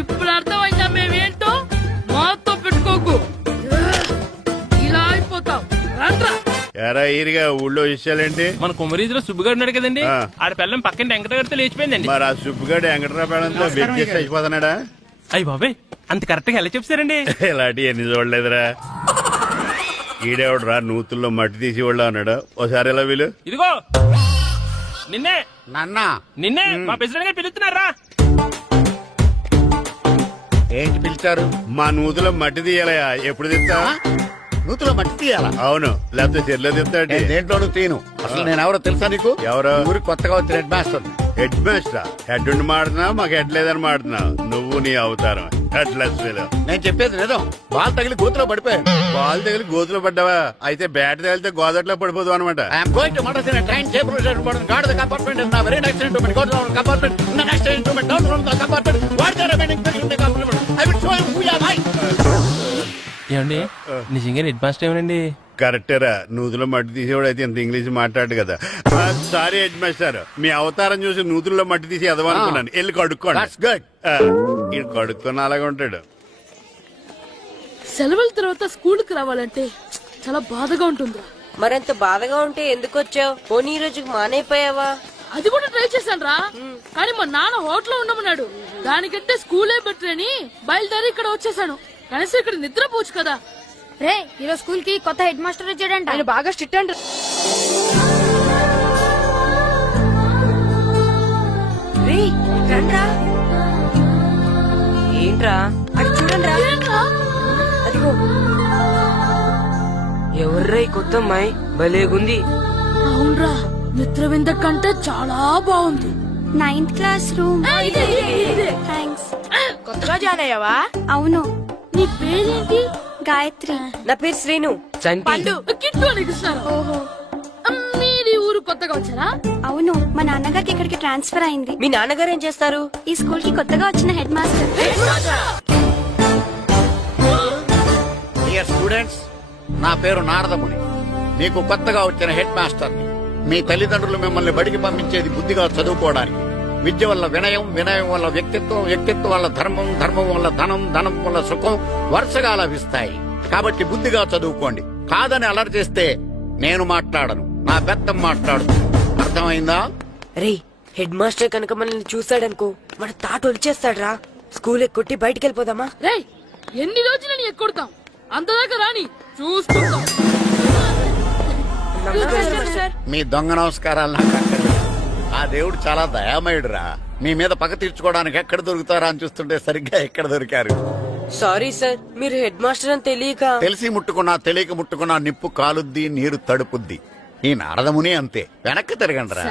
ఇప్పుడు అర్థమైందా మేమేంటో? మాతో పెట్టుకోకు, ఇలా అయిపోతాం. ఎరా ఈరిగా ఊళ్ళో విషయాలేంటి? మన కుమరీజులో సుబ్బుగాడు ఉన్నాడు కదండి, ఆడ పిల్లం పక్కన వెంకటగారితో లేచిపోయిందండి. మరి ఆ సుబ్బుగాడు వెంకటరావు పేడంతో వెక్కేసి అయిపోతున్నాడా? అయ్యి బాబాయ్, అంత కరెక్ట్ గా ఎలా చెప్తారండి? ఇలాంటి ఎన్ని చూడలేదురా. ఈడేవడరా నూతుల్లో మట్టి తీసి వాళ్ళు అన్నాడు. ఓసారి ఎలా వీలు? ఇదిగో నిన్నే నాన్న, నిన్నే మా ప్రెసిడెంట్ గారు పిలుస్తున్నారా? ఏంటి పిలిచారు? మా నూతులో మట్టి తీయాలయా. ఎప్పుడు తీస్తా? నూతులో మట్టి తీయాలా? అవును, లేకపోతే చెర్లో తీస్తాడు. దేంట్లోనూ తీను. అసలు నేను ఎవరో తెలుసా నీకు? ఎవరో? ఊరికి కొత్తగా వచ్చిన head master. Head master? Head ఉండి మాడుతున్నావు, మాకు హెడ్ లేదని మాడుతున్నావు. నువ్వు నీ అవతారం హెడ్లెస్. నేను చెప్పేది నిజం. బాల్ తగిలి గోతులో పడిపోయాను. బాల్ తగిలి గోతులో పడ్డావా? అయితే బ్యాట్ తగిలితే గోదట్లో పడిపోదు అనమాట. ఐఎమ్ గోయింగ్ టు మడసిన train table guard the compartment in the very next instrument. Go to compartment in the next instrument. Down from the compartment. What the remaining thing in the compartment? I will show you who you are. ఏమండి నిజంగా head master ఏమనండి? కరెక్టేరా నూతులో మట్టి తీసేవాడు అయితే ఇంత English మాట్లాడు కదా. Sorry head master, మీ అవతారం చూసి నూతుల్లో మట్టి తీసి ఎదవనుకున్నాను. వెళ్ళి కడుక్కోండి. ఈ కడుక్కొని అలాగే ఉంటాడు. సెలవుల తర్వాత స్కూల్ కి రావాలంటే చాలా బాధగా ఉంటుందిరా. మరంత బాధగా ఉంటే ఎందుకు వచ్చావు? పోనీ ఈ రోజుకి మానైపోయావా? అది కూడా ట్రై చేశాను రా, కానీ మా నాన్న హోటల్లో ఉండమన్నాడు. దానికంటే స్కూలే బెటర్ అని బయలుదేరి ఇక్కడ వచ్చేసాను. కనీసం ఇక్కడ నిద్రపోవచ్చు కదా. రే ఈరోజు స్కూల్ కి కొత్త హెడ్ మాస్టర్ వచ్చాడంట. ఆయన బాగా స్ట్రిక్ట్ అంట. ఏంట్రా అది చూడండి రా. అదిగో ఎవర్రా ఈ కొత్త అమ్మాయి? భలేగుంది. అవునరా, మిత్రవింద కంటే చాలా బాగుంది. 9th class room. థ్యాంక్స్. కొత్తగా జాయిన్ అయ్యావా? అవును. నీ పేరేంటి? గాయత్రి. నా పేరు శ్రీను. పండు కిట్టు అని ఇస్తారు. ఓహో, మీరు ఊరు కొత్తగా వచ్చారా? అవును, మా నాన్నగారికి ఇక్కడికి ట్రాన్స్ఫర్ అయింది. మీ నాన్నగారు ఏం చేస్తారు? ఈ స్కూల్ కి కొత్తగా వచ్చిన హెడ్ మాస్టర్. డియర్ స్టూడెంట్స్, నా పేరు నారదముని. మీకు కొత్తగా వచ్చిన హెడ్ మాస్టర్ని. మీ తల్లిదండ్రులు మిమ్మల్ని బడికి పంపించేది బుద్ధిగా చదువుకోవడానికి. విద్య వల్ల వినయం, వినయం వల్ల వ్యక్తిత్వం, వ్యక్తిత్వం వల్ల ధర్మం, ధర్మం వల్ల ధనం, ధనం వల్ల సుఖం వరుసగా లభిస్తాయి. కాబట్టి బుద్ధిగా చదువుకోండి. కాదని అలర్ చేస్తే నేను మాట్లాడను, నా బెత్తం మాట్లాడుతుంది. అర్థమైందా? రే, హెడ్ మాస్టర్ కనుక మనల్ని చూసాడనుకో మన తాట వచ్చేస్తాడు రా. స్కూల్ కొట్టి బయటికి వెళ్ళిపోదామా? రే, ఎన్ని రోజులని ఎక్కొడతాం? అంతదాకా రాని చూసుకుంటాం. మీ దొంగ నమస్కారాలు నాకు అక్కర్లేదు. ఆ దేవుడు చాలా దయామయుడు రా. మీ మీద పగ తీర్చుకోవడానికి ఎక్కడ దొరుకుతారా అని చూస్తుంటే సరిగ్గా ఎక్కడ దొరికారు. సారీ సార్, మీరు హెడ్ మాస్టర్ అని తెలియక. తెలిసి ముట్టుకున్నా తెలియక ముట్టుకున్నా నిప్పు కాలుద్ది, నీరు తడుపుద్ది. ఈ నారదముని అంతే. వెనక్కి తిరగండి రా.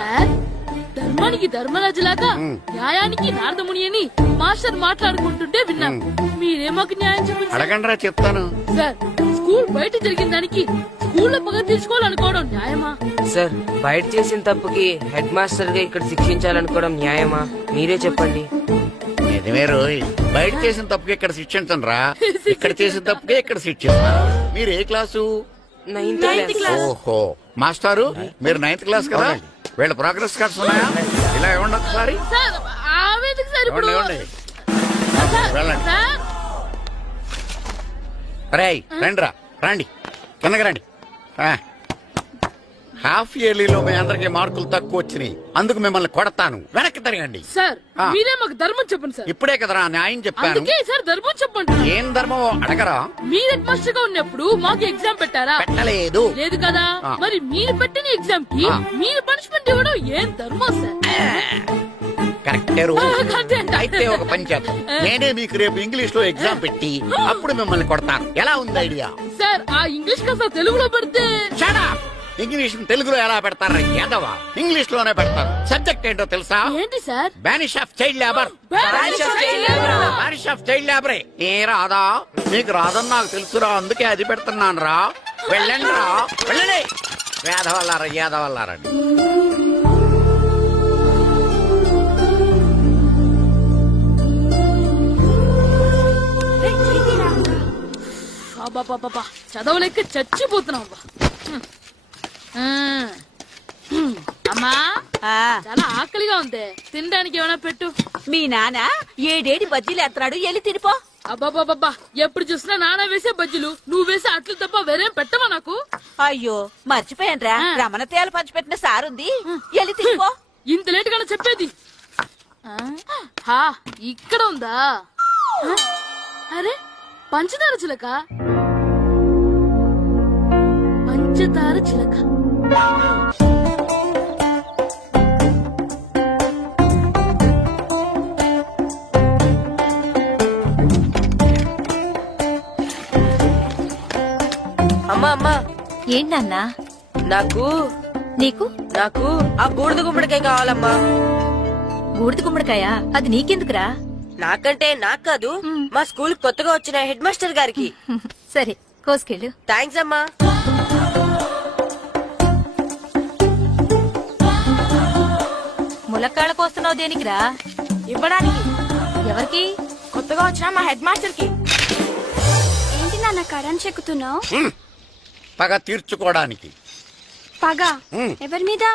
ధర్మానికి ధర్మరాజులాగా న్యాయానికి నారదముని అని మాస్టర్ మాట్లాడుకుంటుంటే విన్నాం. మీరే మాకు న్యాయం చెప్పండి. అడగండి రా, చెప్తాను. సార్, స్కూల్ బయట జరిగిన దానికి స్కూల్లో పగ తీర్చుకోవాలనుకోవడం న్యాయమా? సార్, బయట చేసిన తప్పుకి హెడ్ మాస్టర్ గా ఇక్కడ శిక్షించాలనుకోవడం న్యాయమా? మీరే చెప్పండి. నిజమే రోయ్, బయట చేసిన తప్పుకి ఇక్కడ శిక్షించండి రా. ఇక్కడ చేసిన తప్పుకే ఇక్కడ శిక్షిస్తున్నారు. మీరు ఏ క్లాసు? 9th class. ఓహో, మాస్టారు మీరు 9th క్లాస్ కదా? వీళ్ళ ప్రోగ్రెస్ కార్డ్స్ ఉన్నాయా? ఇలా ఇవ్వండి ఒకసారి. వెళ్ళండి. రేయ్, రండిరా, రండి, కిందకి రండి. హాఫ్ ఇయర్లీలో మీ అందరికి మార్కులు తక్కువ వచ్చినాయి. అందుకు మిమ్మల్ని కొడతాను. వెనక్కి తిరగండి. సార్, మీరే మాకు ధర్మం చెప్పండి సార్. ఇప్పుడే కదరా న్యాయం చెప్పాను. అందుకే సార్ ధర్మం చెప్పండి. ఏం ధర్మమో అడగరా? మీరు హెడ్ మాస్టర్ గా ఉన్నప్పుడు మాకు ఎగ్జామ్ పెట్టారా? పెట్టలేదు. లేదు కదా. మరి మీరు పెట్టిన ఎగ్జామ్ కి మీరు పనిష్మెంట్ ఇవ్వడం ఏం ధర్మం సార్? కరెక్టే. అయితే ఒక పని చేద్దాం. నేనే మీకు రేపు ఇంగ్లీష్ లో ఎగ్జామ్ పెట్టి అప్పుడు మిమ్మల్ని కొడతాను. ఎలా ఉంది ఐడియా? సార్, ఆ ఇంగ్లీష్ కాస్త తెలుగులో పెడితే. ఇంగ్లీష్ తెలుగులో ఎలా పెడతారా? ఏదవా, ఇంగ్లీష్ లోనే పెడతారు. సబ్జెక్ట్ ఏంటో తెలుసా? ఏంటి sir? Banish of child labour. Banish of child లేబరే. ఏ రాదా? నీకు రాదని నాకు తెలుసురా, అందుకే అది పెడుతున్నాను రా. వెళ్ళండి రా, వెళ్ళండి. వేదవల్లారా, ఏదవల్లారండి. చదవలేక చచ్చిపోతున్నాం. అమ్మా, చాలా ఆకలిగా ఉంది, తినడానికి ఏమైనా పెట్టు. మీ నాన్న 7 బజ్జీలు ఎత్తాడు, వెళ్ళి తినిపో. అబ్బాబాబా, ఎప్పుడు చూసినా నాన్న వేసే బజ్జీలు, నువ్వు వేసే అట్లు తప్ప వేరేం పెట్టవా నాకు? అయ్యో, మర్చిపోయానురా, రమణ తేలు పంచిపెట్టిన సారుంది, వెళ్ళి తినిపో. ఇంత లేట్ గా చెప్పేది. ఇక్కడ ఉందా? అరే, పంచదార చిలక. పంచదార చిలక. అమ్మా అమ్మా. ఏంటన్నా? నాకు నీకు నాకు ఆ బూడిద గుమ్మడికాయ కావాలమ్మా. బూడిద గుమ్మడికాయ? అది నీకెందుకురా? నాకంటే నాకు కాదు, మా స్కూల్ కొత్తగా వచ్చిన హెడ్ మాస్టర్ గారికి. సరే, కోసుకెళ్ళు. థ్యాంక్స్ అమ్మా. ములక్కాళ్ళ కోస్తున్నావు దేనికిరా? ఇవ్వడానికి. ఎవరికి? కొత్తగా వచ్చిన మా హెడ్ మాస్టర్ కి. ఏంటి నాన్న కరెంట్ చెక్కుతున్నావు? పగ తీర్చుకోవడానికి. పగ ఎవరి మీద?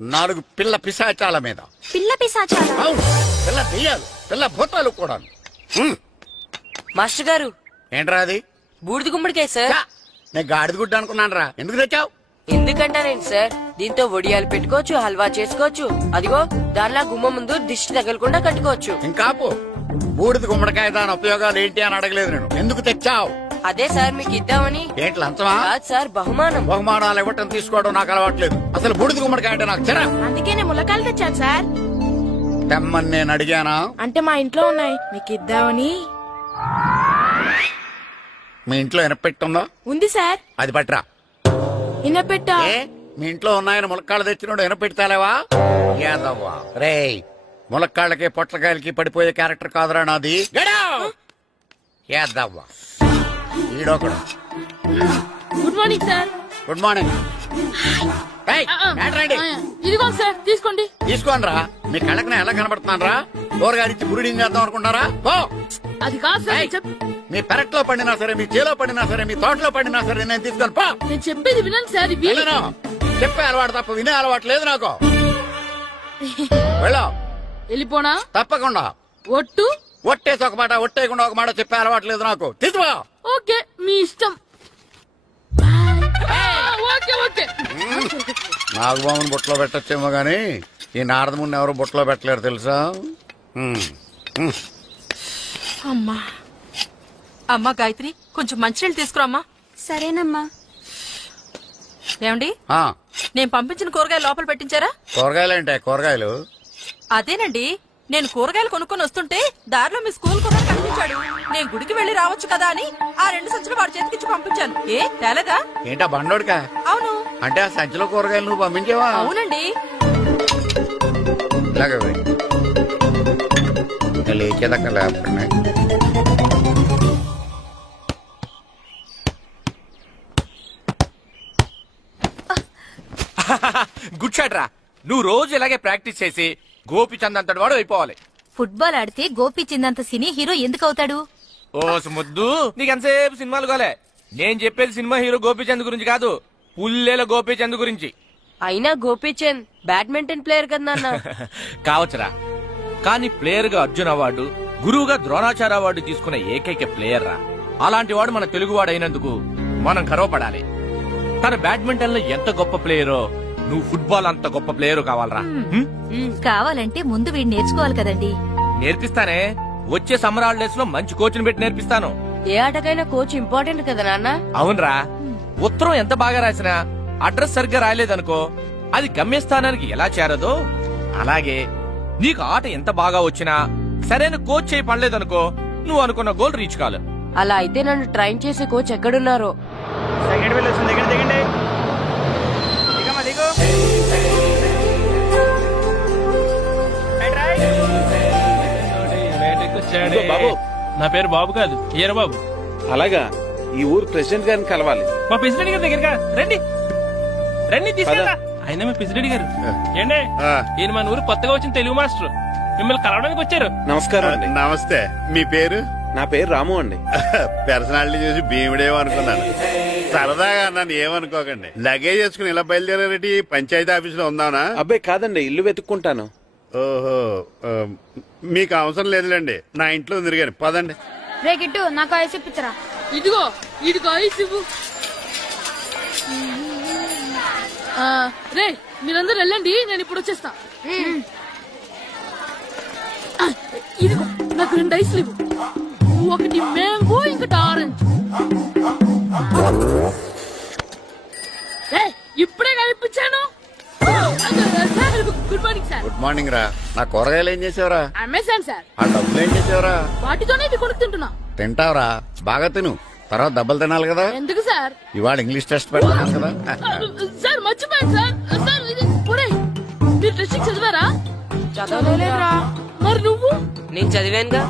4 పిల్ల పిశాచాల మీద. పిల్ల పిశాచాల? అవును, పిల్ల దెయ్యాలు, పిల్ల భూతాలు కూడా. మాస్టర్ గారు ఏంట్రా అది? బూడిద గుమ్మడికాయ సార్. నేను గాడిద గుడ్డ అనుకున్నాను రా. ఎందుకు తెచ్చావు? ఎందుకంటారేంటి సార్, దీంతో వడియాలు పెట్టుకోవచ్చు, హల్వా చేసుకోవచ్చు. అదిగో దానిలా గుమ్మ ముందు దిష్టి తగలకుండా కట్టుకోవచ్చు. ఇంకాపు బూడిద గుమ్మడికాయ దాని ఉపయోగాలు ఏంటి అని అడగలేదు నేను. ఎందుకు తెచ్చావు? అదే సార్ మీకు ఇద్దామని. ఏంటి లంచమా? కాదు సార్, బహుమానం. బహుమానాలు ఇవ్వటం తీసుకోవడం నాకు అలవాట్లేదు. అసలు బూడిద గుమ్మడికాయ అంటే నాకు చెరా. అందుకే నేను ములకాయలు తెచ్చాను సార్. తెమ్మని నేను అడిగానా? అంటే మా ఇంట్లో ఉన్నాయి, మీకు ఇద్దామని. మీ ఇంట్లో ఎనపెట్టుందా? ఉంది సార్. అది పట్రా. ఇనపెట్టా? మీ ఇంట్లో ఉన్నాయని ములక్కాళ్ళు తెచ్చినోడు ఎనపెడతాలేవా? యాదవ్వా రేయ్, ములక్కాళ్ళకి పొట్లకాయలకి పడిపోయే క్యారెక్టర్ కాదురా నాది. యాదవ్వా ఈడొకడు. Good morning sir. Good morning. ఇదిగో సార్ తీసుకోండి. తీసుకోండి రా. మీ కళ్ళకి నేను ఎలా కనబడుతున్నాను రా? కూరగాయలిచ్చి బురుడీని చేద్దాం అనుకుంటారా? అది కాదు సార్. మీ పెరట్లో పండినా సరే, మీ చేలో పండినా సరే, మీ తోటలో పండినా సరే నేను తీసుకొని పో. నేను చెప్పేది వినండి సార్. ఇవి చెప్పే అలవాటు తప్ప వినే అలవాటు లేదు నాకు. వెళ్ళా. వెళ్ళిపోనా? తప్పకుండా. ఒట్టు? ఒట్టేసి ఒక మాట, ఒట్టేయకుండా ఒక మాట చెప్పే అలవాటు లేదు నాకు. తీసుకో. ఓకే, మీ ఇష్టం. Okay okay. నాగబాబుని బుట్టలో పెట్టచ్చేమో గాని ఈ నారదముని ఎవరు బుట్టలో పెట్టలేరు తెలుసా? అమ్మా అమ్మా గాయత్రి, కొంచెం మంచినీళ్ళు తీసుకురామ్మా. సరేనమ్మా. ఏమండి, నేను పంపించిన కూరగాయలు లోపల పెట్టించారా? కూరగాయలు ఏంటే? కూరగాయలు అదేనండి, నేను కూరగాయలు కొనుక్కొని వస్తుంటే దారిలో మీ స్కూల్ కూడా కనిపించాడు. నేను గుడికి వెళ్లి రావచ్చు కదా అని ఆ 2 సంచులు వాడి చేతికిచ్చి పంపించాను. ఏ తేలేదా? ఏంటా బండోడికా? అవును. అంటే ఆ సంచిలో కూరగాయలు నువ్వు పంపించేవా? అవునండి. ఇలాగే లేచేదాకా లేకుండా గుడ్ షాట్ రా. నువ్వు రోజు ఇలాగే ప్రాక్టీస్ చేసి గోపిచంద్ అంతటి వాడు అయిపోవాలి. ఫుట్బాల్ ఆడితే గోపిచంద్ సినీ హీరో ఎందుకు అవుతాడు? ఓ ముద్దు, నీకెంతసేపు సినిమాలు కాలే. నేను చెప్పేది సినిమా హీరో గోపిచంద్ గురించి కాదు, పుల్లేల గోపిచంద్ గురించి. అయినా గోపిచంద్ బ్యాడ్మింటన్ ప్లేయర్ కదా నాన్న. కావచ్చురా, కానీ ప్లేయర్ గా అర్జున్ అవార్డు, గురువుగా ద్రోణాచార్య అవార్డు తీసుకున్న ఏకైక ప్లేయర్ రా. అలాంటి వాడు మన తెలుగువాడు అయినందుకు మనం గర్వపడాలి. తన బ్యాడ్మింటన్ లో ఎంత గొప్ప ప్లేయరో, నువ్వు ఫుట్బాల్ అంత గొప్ప ప్లేయర్ కావాలరా. కావాలంటే ముందు వీడు నేర్చుకోవాలి కదండి. నేర్పిస్తానే, వచ్చే సమ్మర్ హాలిడేస్ లో మంచి కోచ్ని పెట్టి నేర్పిస్తాను. ఏ ఆటకైనా కోచ్ ఇంపార్టెంట్ కదా నాన్న. అవునరా, ఉత్తరం ఎంత బాగా రాసినా అడ్రస్ సరిగ్గా రాయలేదనుకో, అది గమ్యస్థానానికి ఎలా చేరదో అలాగే నీకు ఆట ఎంత బాగా వచ్చినా సరైన కోచ్ చేయి పడలేదనుకో, నువ్వు అనుకున్న గోల్ రీచ్ కాదు. అలా అయితే నన్ను ట్రైన్ చేసే కోచ్ ఎక్కడున్నారో. బాబు, నా పేరు బాబు కాదు, ఏరా బాబు. అలాగా, ఈ ఊరు ప్రెసిడెంట్ గారిని కలవాలి. మా ప్రెసిడెంట్ గారి దగ్గరగా రండి. రండి తీసుకెళ్తా. ఆయన మీ ప్రెసిడెంట్ గారు. ఏండే, ఈయన మన ఊరు కొత్తగా వచ్చిన తెలుగు మాస్టర్, మిమ్మల్ని కలవడానికి వచ్చారు. నమస్కారం అండి. నమస్తే. మీ పేరు? నా పేరు రాము అండి. పర్సనాలిటీ చూసి భీముడేమో అనుకున్నాను. సరదాగా నన్ను ఏమనుకోకండి. లగేజ్ చేసుకుని ఇలా బయలుదేరేటి పంచాయతీ ఆఫీస్ లో ఉందానా? అబ్బాయి కాదండి, ఇల్లు వెతుక్కుంటాను. ఓహో, మీకు అవసరం లేదులేండి, నా ఇంట్లో తిరిగాను. పదండి. రే గిట్టు, నాకు ఐస్ ఇప్పించరా. ఇదిగో ఇదిగో ఐస్ ఇవ్వు. రే మీరందరూ వెళ్ళండి, నేను ఇప్పుడు వచ్చేస్తా. ఇదిగో నాకు 2 ఐస్లు ఇవ్వు. ఒకటి మ్యాంగో, ఇంకటి ఆరెంజ్. ఇప్పుడే కనిపించాను. Good morning sir. Good morning రా. నా కూరగాయలు ఏం చేసేవరా? Amazon sir. ఆ డబ్బులు ఏం చేసేవరా? వాటితోనే ఇది కొనుక్కుంటున్నా. తింటావరా? బాగా తిను, తర్వాత డబ్బులు తినాలి కదా. ఎందుకు సార్? ఇవాళ ఇంగ్లీష్ టెస్ట్ పెడతాను కదా. సార్ మర్చిపోయాను సార్. సార్ ఇది మీరు టెస్టింగ్ చదివారా? చదవలేదురా. మరి నువ్వు? నేను చదివానుగా.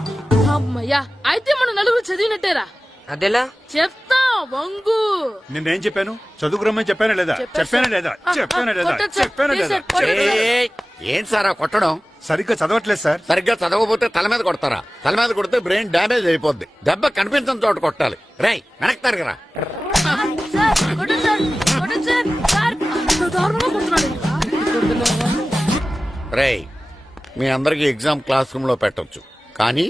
అమ్మయ్యా, అయితే మనం నలుగురు చదివినట్టేరా. అదెలా? చెప్తా వంగు. నేనేం చెప్పాను? చదువుకురమ్మని చెప్పానా లేదా? చెప్పానా లేదా? చెప్పానా లేదా? చెప్పానా లేదా? ఏంటి సార్ కొట్టడం? సరిగ్గా చదవట్లేదు సార్. సరిగ్గా చదవకపోతే తల మీద కొడతారా? తల మీద కొడితే బ్రెయిన్ డ్యామేజ్ అయిపోద్ది. దెబ్బ కనిపించిన చోట కొట్టాలి. రై వెనక్కి తరగరా. రేయ్, మీ అందరికి ఎగ్జామ్ క్లాస్ రూమ్ లో పెట్టొచ్చు, కానీ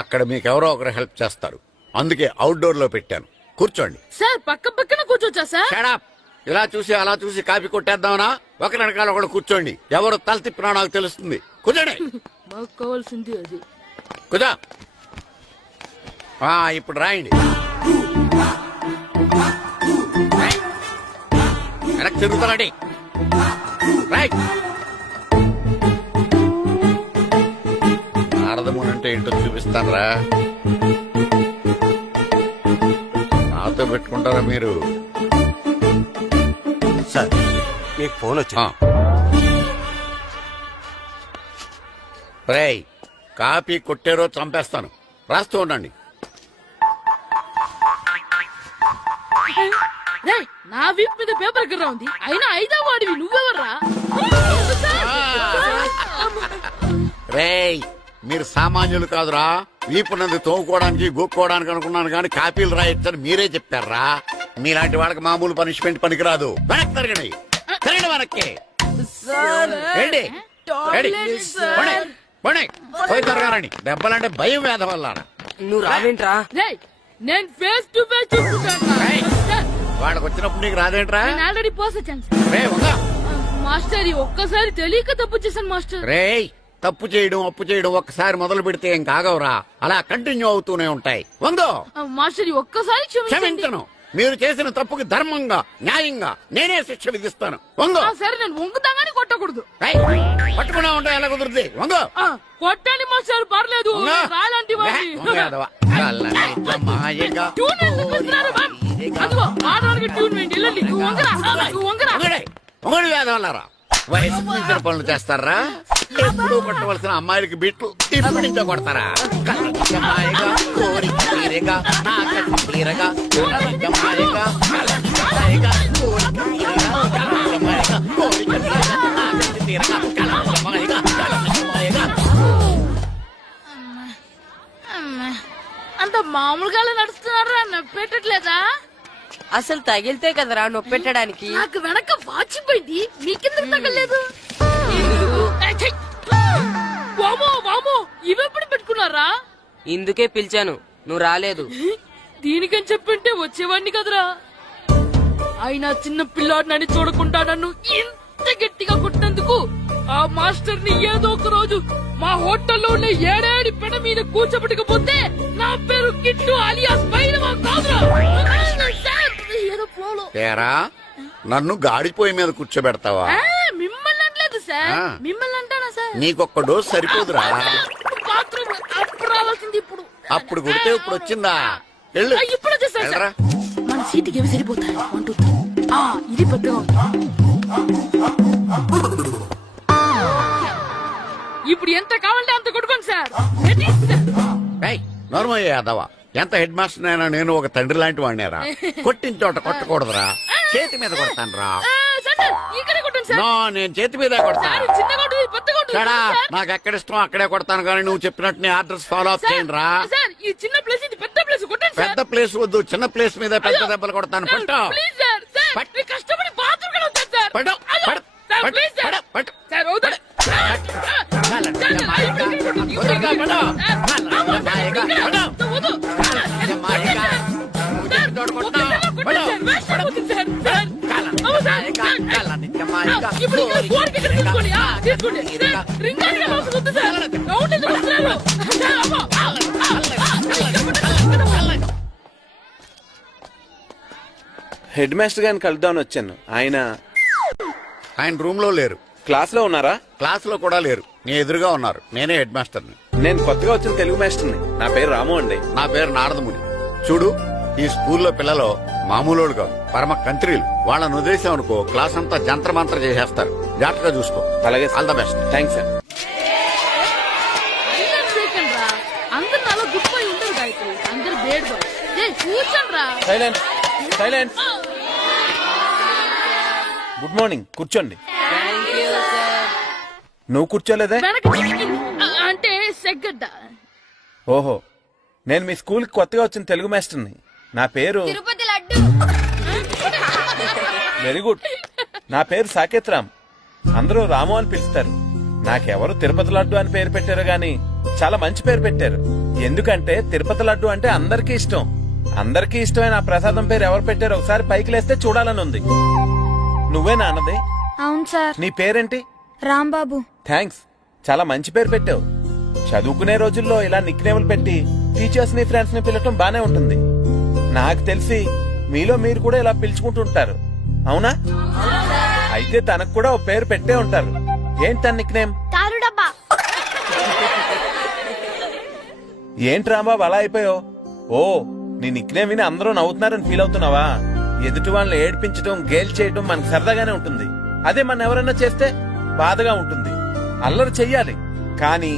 అక్కడ మీకు ఎవరో ఒకరు హెల్ప్ చేస్తారు. అందుకే అవుట్డోర్ లో పెట్టాను. కూర్చోండి. సార్ పక్కన కూర్చోచ్చా సార్? షడప్. ఇలా చూసి అలా చూసి కాపీ కొట్టేద్దామనా? ఒకరి వెనకాల ఒకడు కూర్చోండి. ఎవరు తల తిప్పినా నాకు తెలుస్తుంది. కూర్చోండి. మాకు కావాల్సింది అది. కూర్చో. ఇప్పుడు రాయండి. వెనక్కి తిరుగుతానండి. రైట్. నారదముని అంటే ఏంటో చూపిస్తానరా. నాతో పెట్టుకుంటారా మీరు? సార్ మీకు ఫోన్ వచ్చా? రేయ్, కాపీ కొట్టారో చంపేస్తాను. రాస్తూ ఉండండి. నా వీప్ మీద పేపర్ ఎక్కడ ఉంది? అయినా 5వ వాడివి నువ్వెవర్రా? రేయ్, మీరు సామాన్యులు కాదురా. వీపునంది తోముకోవడానికి గోక్కోవడానికి అనుకున్నాను కానీ కాపీలు రాయొచ్చని మీరే చెప్పారా. మీలాంటి వాళ్ళకి మామూలు పనిష్మెంట్ పనికిరాదు. వెనక్కి తిరగండి. తిరగండి వెనక్కి. ఏంటి? పోయి తిరగారండి. దెబ్బలంటే భయం వేద వల్ల. నువ్వు రావేంట్రా? నేను ఫేస్ టు ఫేస్ చూసుకుంటాను. వాళ్ళకి వచ్చినప్పుడు నీకు రాదేంట్రా? Already పోసొచ్చాను master. ఒక్కసారి తెలియక తప్పు చేశాను మాస్టర్. రేయ్, తప్పు చేయడం అప్పు చేయడం ఒక్కసారి మొదలు పెడితే ఏం కాగవరా. అలా కంటిన్యూ అవుతూనే ఉంటాయి. వందో మాస్టర్, ఒక్కసారి క్షమించను. మీరు చేసిన తప్పుకి ధర్మంగా న్యాయంగా నేనే శిక్ష విధిస్తాను. వందో. సరే, నేను వంగుతాగానే కొట్టకూడదు. పట్టుకున్నా ఉంటా ఎలా కుదురుతుంది? వందో. కొట్టండి మాస్టర్, పర్లేదు. రాలాంటి వయసు మించిన పనులు చేస్తారా? ఎప్పుడు కొట్టవలసిన అమ్మాయిలకి బిట్లు ఇప్పుడు నుంచో కొడతారా? మాయగా కోరిక తీరగా నాకసి తీరగా మాయగా కోరిక తీరగా అంత మామూలుగా నడుస్తున్నారా? పెట్టట్లేదా? అసలు తగిలితే కదరా నొప్పెట్టడానికి. నాకు వెనక వాచిపోయింది, మీకెందుకు తగలేదు? వామో, ఇవెప్పుడు పెట్టుకున్నారా? ఇందుకే పిలిచాను, నువ్వు రాలేదు. దీనికని చెప్పింటే వచ్చేవాడిని కదరా. అయినా చిన్న పిల్లాడినని చూడకుండా నన్ను ఇంత గట్టిగా కొట్టినందుకు ఆ మాస్టర్ ని ఏదో ఒక రోజు మా హోటల్లో ఉండే 7 పెడ మీద కూర్చోబెట్టకపోతే నా పేరు కిట్టు అలియాస్ బైరవా కాదురా. ఏరా, నన్ను గాడిపోయి మీద కూర్చోబెడతావా? మిమ్మల్ని అనలేదు సార్. మిమ్మల్ని అంటానా సార్? నీకొక్క డోస్ సరిపోదురా. బాత్రూమ్ అప్పుడు రావాల్సింది ఇప్పుడు. అప్పుడు కొడితే ఇప్పుడు వచ్చిందా? ఇప్పుడు వచ్చేసా. మన సీటుకి ఏమి సరిపోతాయి? 1 2 3. ఇది పెద్దగా ఇప్పుడు ఎంత కావాలంటే అంత కొట్టుకోండి సార్. నోర్మయ్య యాదవా, ఎంత హెడ్ మాస్టర్ అయినా నేను ఒక తండ్రి లాంటి వాడినేరా. కొట్టిన చోట కొట్టకూడదురా. చేతి మీద కొడతాను రా. నేను చేతి మీద కొడతాను. నాకు ఎక్కడ ఇష్టం అక్కడే కొడతాను, కానీ నువ్వు చెప్పినట్టు నీ ఆర్డర్స్ ఫాలో అప్ చేయండి రా. పెద్ద ప్లేస్ వద్దు, చిన్న ప్లేస్ మీద పెద్ద దెబ్బలు కొడతాను. పట్టు హెడ్ మాస్టర్ గారిని కలుద్దామని వచ్చాను. ఆయన రూమ్ లో లేరు. క్లాస్ లో ఉన్నారా? క్లాస్ లో కూడా లేరు. నీ ఎదురుగా ఉన్నారు. నేనే హెడ్ మాస్టర్ ని. నేను కొత్తగా వచ్చిన తెలుగు మాస్టర్ని. నా పేరు రాము అండి. నా పేరు నారదముని. చూడు, ఈ స్కూల్లో పిల్లలు మామూలు కాదు, పరమ కంత్రీలు. వాళ్ళని వదిలేసాం అనుకో, క్లాస్ అంతా జంత్ర మంత్ర చేసేస్తారు. జాగ్రత్తగా చూసుకో. అలాగే, all the best. Thanks sir. అందరు అలా గుడ్ బాయ్ ఉండరు గాయత్రి, అందరు బేడ్ బాయ్. కూర్చోండి రా. సైలెన్స్. Good morning. కూర్చోండి. నువ్వు కూర్చోలేదే? అంటే సెగ్గడ్డ. ఓహో, నేను మీ స్కూల్ కి కొత్తగా వచ్చిన తెలుగు మాస్టర్ని. నా పేరు తిరుపతి లడ్డు. Very good. నా పేరు సాకేత్ రామ్. అందరూ రాము అని పిలుస్తారు. నాకెవరు తిరుపతి లడ్డు అని పేరు పెట్టారు గాని చాలా మంచి పేరు పెట్టారు. ఎందుకంటే తిరుపతి లడ్డు అంటే అందరికీ ఇష్టం. అందరికీ ఇష్టమైన ఆ ప్రసాదం పేరు ఎవరు పెట్టారు ఒకసారి పైకి లేస్తే చూడాలని ఉంది. నువ్వేనా అన్నది? అవును సార్. నీ పేరేంటి? రాంబాబు. థ్యాంక్స్, చాలా మంచి పేరు పెట్టావు. చదువుకునే రోజుల్లో ఇలా నిక్నేములు పెట్టి టీచర్స్ ని ఫ్రెండ్స్ ని పిలవటం బానే ఉంటుంది. నాకు తెలిసి మీలో మీరు కూడా ఇలా పిలుచుకుంటుంటారు, అవునా? అయితే తనకు కూడా ఓ పేరు పెట్టే ఉంటారు. ఏంటి తన నిక్నేమ్? తారుడబ్బా. ఏంటి రాంబాబు అలా అయిపోయావు? ఓ, నీ నిక్నేమ్ విని అందరూ నవ్వుతున్నారని ఫీల్ అవుతున్నావా? ఎదుటి వాళ్ళని ఏడ్పించడం గేల్ చేయడం మనకు సరదాగానే ఉంటుంది. అదే మన ఎవరైనా చేస్తే బాధగా ఉంటుంది. అల్లరి చెయ్యాలి, కానీ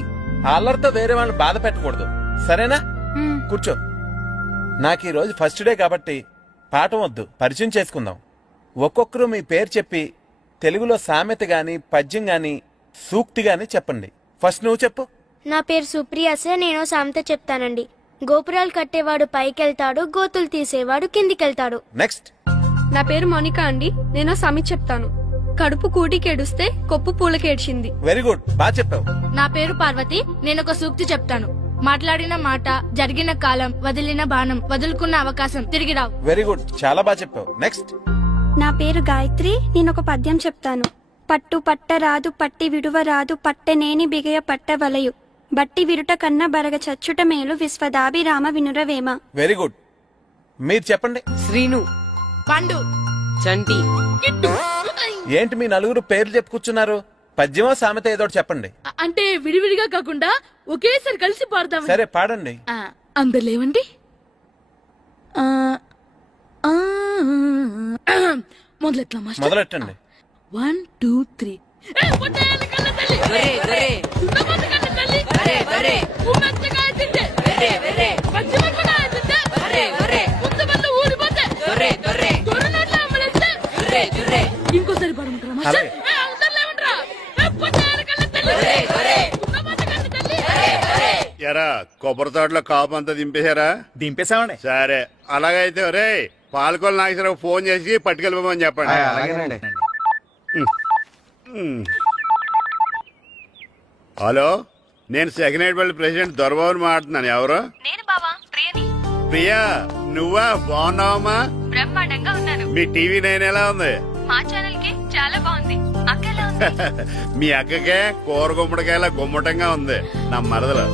ఆ అల్లరితో వేరే వాళ్ళని బాధ పెట్టకూడదు, సరేనా? కూర్చో. నాకు ఈ రోజు ఫస్ట్ డే కాబట్టి పాఠం వద్దు, పరిచయం చేసుకుందాం. ఒక్కొక్కరు మీ పేరు చెప్పి తెలుగులో సామెత గాని పద్యం గాని సూక్తి గాని చెప్పండి. ఫస్ట్ నువ్వు చెప్పు. నా పేరు సుప్రియ సార్. నేను సామెత చెప్తానండి. గోపురాలు కట్టేవాడు పైకెళ్తాడు, గోతులు తీసేవాడు కిందికెళ్తాడు. నెక్స్ట్. నా పేరు మోనికా అండి. నేను సామెత చెప్తాను. కడుపు కూటికేడుస్తే కొప్పు పూలకేడ్చింది. వెరీ గుడ్, బాగా చెప్పావు. నా పేరు పార్వతి. నేను ఒక సూక్తి చెప్తాను. మాట్లాడిన మాట, జరిగిన కాలం, వదిలిన బాణం, వదులుకున్న అవకాశం తిరిగి రావు. వెరీ గుడ్, చాలా బాగా చెప్పావు. నెక్స్ట్. నా పేరు గాయత్రి. నేను ఒక పద్యం చెప్తాను. పట్టు పట్టరాదు, పట్టి విడువరాదు, పట్టనేని బిగయ పట్టవలయు, బట్టి విరుట కన్న బరగ చచ్చుట మేలు, విశ్వదాభిరామ వినురవేమ. Very good. మీరు చెప్పండి. శ్రీను, పండు, చంటి. ఏంటి మీ నలుగురు పేర్లు చెప్పుకూర్చున్నారు? పద్యమో సామెత ఏదో చెప్పండి. అంటే విడివిడిగా కాకుండా ఒకేసారి కలిసి పాడదాం. సరే, పాడండి. అందరు లేవండి. మొదలెట్టండి. 1 2 3. ఇంకోసారి పాడమంటారా? ఎరా కొబ్బరి తోటలో కాపు అంతా దింపేశారా? దింపేశామండి. సరే, అలాగైతే ఒరే పాలకొల్లు నాగేశ్వరరావు ఫోన్ చేసి పట్టుకెళ్ళిపోమని చెప్పండి. అలాగేనండి. హలో, నేను సెకండ్ హెడ్ పల్లి ప్రెసిడెంట్ దొరబాబుని మాట్లాడుతున్నాను. ఎవరు? ప్రియా, నువ్వా? బాగున్నావమ్మా? బ్రహ్మాండంగా ఉన్నాను. మీ టీవీ 9 ఎలా ఉంది? మా ఛానల్ కి చాలా బాగుంది. అక్కలా మీ అక్కకే కూర గుమ్మడికాయల గుమ్మటంగా ఉంది. నా మరదలు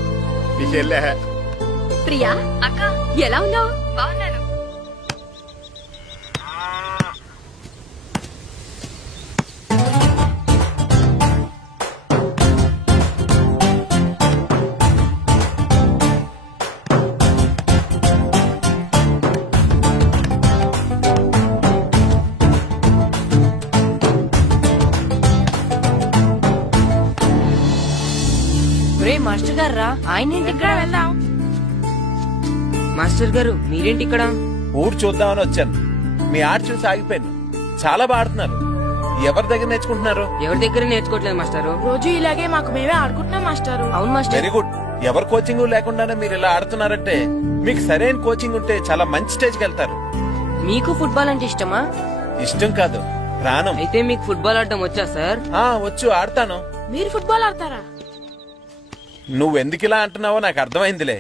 మీ చెల్లె. ప్రియా, అక్క ఎలా ఉన్నావు? బాగున్నాను. మాస్టర్ గారు రా. ఆయన ఇక్కడ వెళ్దాం. మాస్టర్ గారు మీరేంటి ఇక్కడ? ఊరు చూద్దామని వచ్చాను. మీ ఆట చూసి ఆగిపోయాను. చాలా బాడుతున్నారు. ఎవరి దగ్గర నేర్చుకుంటున్నారు? ఎవరి దగ్గర నేర్చుకోవట్లేదు మాస్టారు. రోజు ఇలాగే మాకు మేమే ఆడుకుంటున్నాం మాస్టారు. అవును మాస్టర్. Very good. ఎవరి కోచింగ్ లేకుండానే మీరు ఇలా ఆడుతున్నారంటే మీకు సరైన కోచింగ్ ఉంటే చాలా మంచి స్టేజ్కి వెళ్తారు. మీకు ఫుట్బాల్ అంటే ఇష్టమా? ఇష్టం కాదు, ప్రాణం. అయితే మీకు ఫుట్బాల్ ఆడటం వచ్చా సార్? వచ్చు, ఆడతాను. మీరు ఫుట్బాల్ ఆడతారా? నువ్వెందుకు ఇలా అంటున్నావో నాకు అర్థమైందిలే.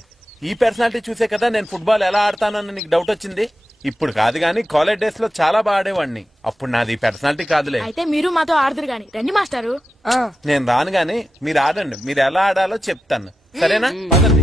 ఈ పర్సనాలిటీ చూసే కదా నేను ఫుట్బాల్ ఎలా ఆడతానని నీకు డౌట్ వచ్చింది. ఇప్పుడు కాదు గానీ కాలేజ్ డేస్ లో చాలా బాగా ఆడేవాడిని. అప్పుడు నాది పర్సనాలిటీ కాదులే. అయితే మీరు మాతో ఆడదురు గాని రండి మాస్టారు. నేను రాను గానీ మీరు ఆడండి. మీరు ఎలా ఆడాలో చెప్తాను, సరేనా? పదండి.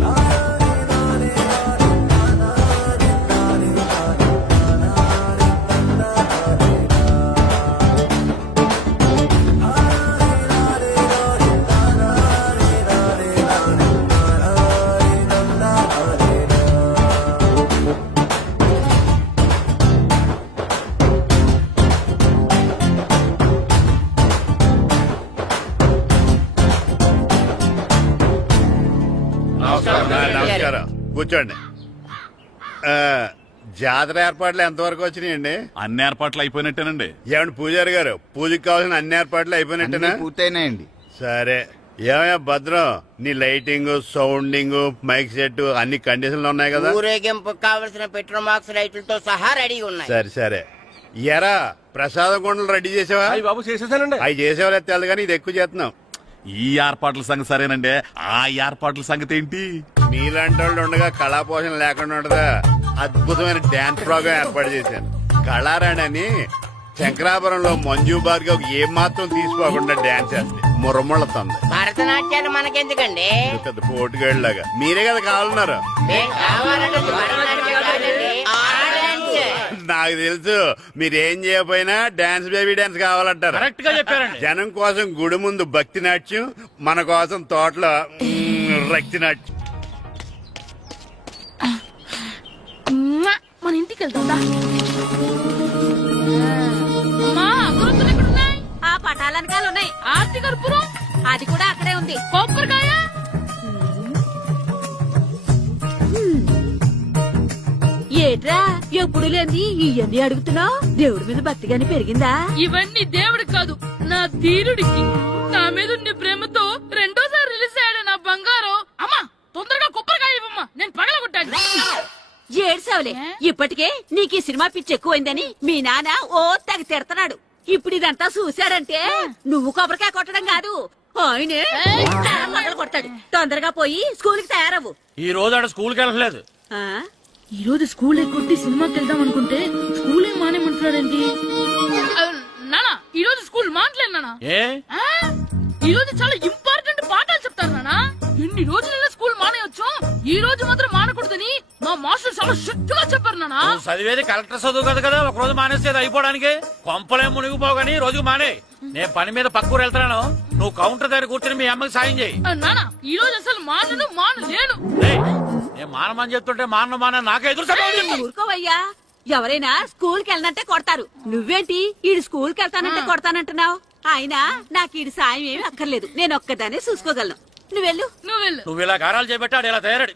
నమస్కారం, కూర్చోండి. జాతర ఏర్పాట్లు ఎంతవరకు వచ్చినాయండి? అన్ని ఏర్పాట్లు అయిపోయినట్టేనండి. ఏమండి పూజారి గారు, పూజకి కావాల్సిన అన్ని ఏర్పాట్లు అయిపోయినట్టేనా? పూర్తయినాయండి. సరే, ఏమయ్యా భద్రం, నీ లైటింగ్, సౌండింగ్, మైక్ సెట్ అన్ని కండిషన్లు ఉన్నాయి కదా? ఊరేగింపు కావలసిన పెట్రోల్ మార్క్స్ లైట్లతో సహా రెడీ ఉన్నాయి. సరే సరే. ఎరా ప్రసాదం కొండలు రెడీ చేసావా? బాబు చేసేసానండి. అవి చేసేవాళ్ళు తెలదు కానీ ఇది ఎక్కువ చేస్తున్నాం. ఈ ఏర్పాట్ల సంగతి సరేనండి, ఆ ఏర్పాట్ల సంగతి ఏంటి? మీలాంటి వాళ్ళు ఉండగా కళా పోషణ లేకుండా ఉండదా? అద్భుతమైన డాన్స్ ప్రోగ్రాం ఏర్పాటు చేశాను. కళారాణి అని శంకరాపురంలో మంజు భార్గవ్ ఏం మాత్రం తీసుకోకుండా డాన్స్ చేస్తే మురముళ్ళతుంది. భరతనాట్యాలు మనకెందుకండి? పెద్ద పోటుగాళ్ళలాగా మీరే కదా కావాలన్నారు. నాకు తెలుసు మీరేం చేయకపోయినా డాన్స్ బేబీ డాన్స్ కావాలంటారు. కరెక్ట్ గా చెప్పారండి. జనం కోసం గుడి ముందు భక్తి నాట్యం, మన కోసం తోటలో రక్తి నాట్యం. మన ఇంటికి వెళ్తా. అమ్మా అగరొత్తులు ఎక్కడున్నాయి? ఆ పటాలనకాలు ఉన్నాయి. ఆర్తి కర్పూరం అది కూడా అక్కడే ఉంది. కొబ్బరికాయ ఏట్రా ఎప్పుడు లేని ఇవన్నీ అడుగుతున్నావు? దేవుడి మీద భక్తిగాని పెరిగిందా? ఇవన్నీ దేవుడికి కాదు, నా ధీరుడికి. నా మీద ఉండే ప్రేమతో రెండోసారి రిలీజ్ అయ్యాడు నా బంగారం. అమ్మా తొందరగా కొబ్బరికాయ ఇవ్వమ్మా, నేను పగలగొట్టాను. ఏడ్సావులే, ఇప్పటికే నీకు ఈ సినిమా పిచ్చి ఎక్కువైందని మీ నాన్న ఓ తెగ తిడతాడు. ఇప్పుడు ఇదంతా చూశాడంటే నువ్వు కొబ్బరికాయ కొట్టడం కాదు, ఆయనే పగల కొడతాడు. తొందరగా పోయి స్కూల్ కి తయారవ్వు. ఈ రోజు ఆడ స్కూల్కి వెళ్ళలేదు. ఈ రోజు స్కూల్ ఎక్కొట్టి సినిమాకి వెళ్దాం అనుకుంటే స్కూల్ ఏం మానేమంటున్నాడండి. నానా ఈ రోజు స్కూల్ మానట్లేదు నానా. ఈ రోజు చాలా ఇంపార్టెంట్ పాఠాలు చెప్తారు నానా. ఎన్ని రోజులైనా స్కూల్ మానేయొచ్చు, ఈ రోజు మాత్రం మానకూడదని మా మాస్టర్ చాలా స్ట్రిక్ట్ గా చెప్పారు నానా. చదివేది కలెక్టర్ చదువు కదా కదా, ఒక రోజు మానేసేది అయిపోవడానికి. కొంపలేం మునిగిపోగాని రోజు మానే. నేను పని మీద పక్కూరు వెళ్తున్నాను, నువ్వు కౌంటర్ దగ్గర కూర్చొని మీ అమ్మకి సాయం చేయి. నానా ఈ రోజు అసలు మానలేను. నేను మానమని చెప్తుంటే మాన నాకే ఎదురు ఊరుకోవయ్యా, ఎవరైనా స్కూల్ కి వెళ్ళనంటే కొడతారు. నువ్వేంటి ఈడు స్కూల్ కి వెళ్తానంటే కొడతానంటున్నావు? అయినా నాకు ఈడు సాయం ఏమి అక్కర్లేదు, నేను ఒక్కదాన్ని చూసుకోగలను. నువ్వెళ్ళు. నువ్వు ఇలా గారాలు చేపట్టాడు ఇలా తయారాడు.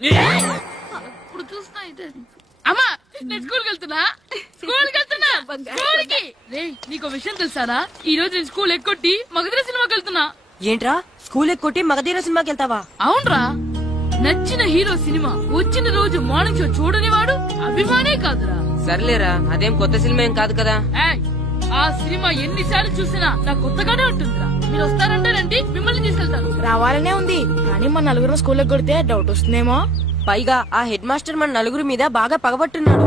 ఇప్పుడు చూస్తా అమ్మా నేను స్కూల్కి వెళ్తున్నా. స్కూల్కి నీకు విషయం తెలుసారా? ఈ రోజు నేను స్కూల్ ఎక్కొట్టి మగధీర సినిమాకి వెళ్తున్నా. ఏంట్రా స్కూల్ ఎక్కొట్టి మగధీర సినిమాకి వెళ్తావా? అవునరా, నచ్చిన హీరో సినిమా వచ్చిన రోజు మార్నింగ్ షో చూడని వాడు అభిమానే కాదురా. సర్లేరా, అదేం కొత్త సినిమా ఏం కాదు కదా. ఆ సినిమా ఎన్నిసార్లు చూసినా నాకు కొత్తగానే ఉంటుందిరా. మీరు వస్తారంటారండి, మిమ్మల్ని తీసుకెళ్తాను. రావాలనే ఉంది కానీ మన నలుగురు స్కూల్ కొడితే డౌట్ వస్తుందేమో. పైగా ఆ హెడ్ మాస్టర్ మన నలుగురి మీద బాగా పగబట్టున్నాడు.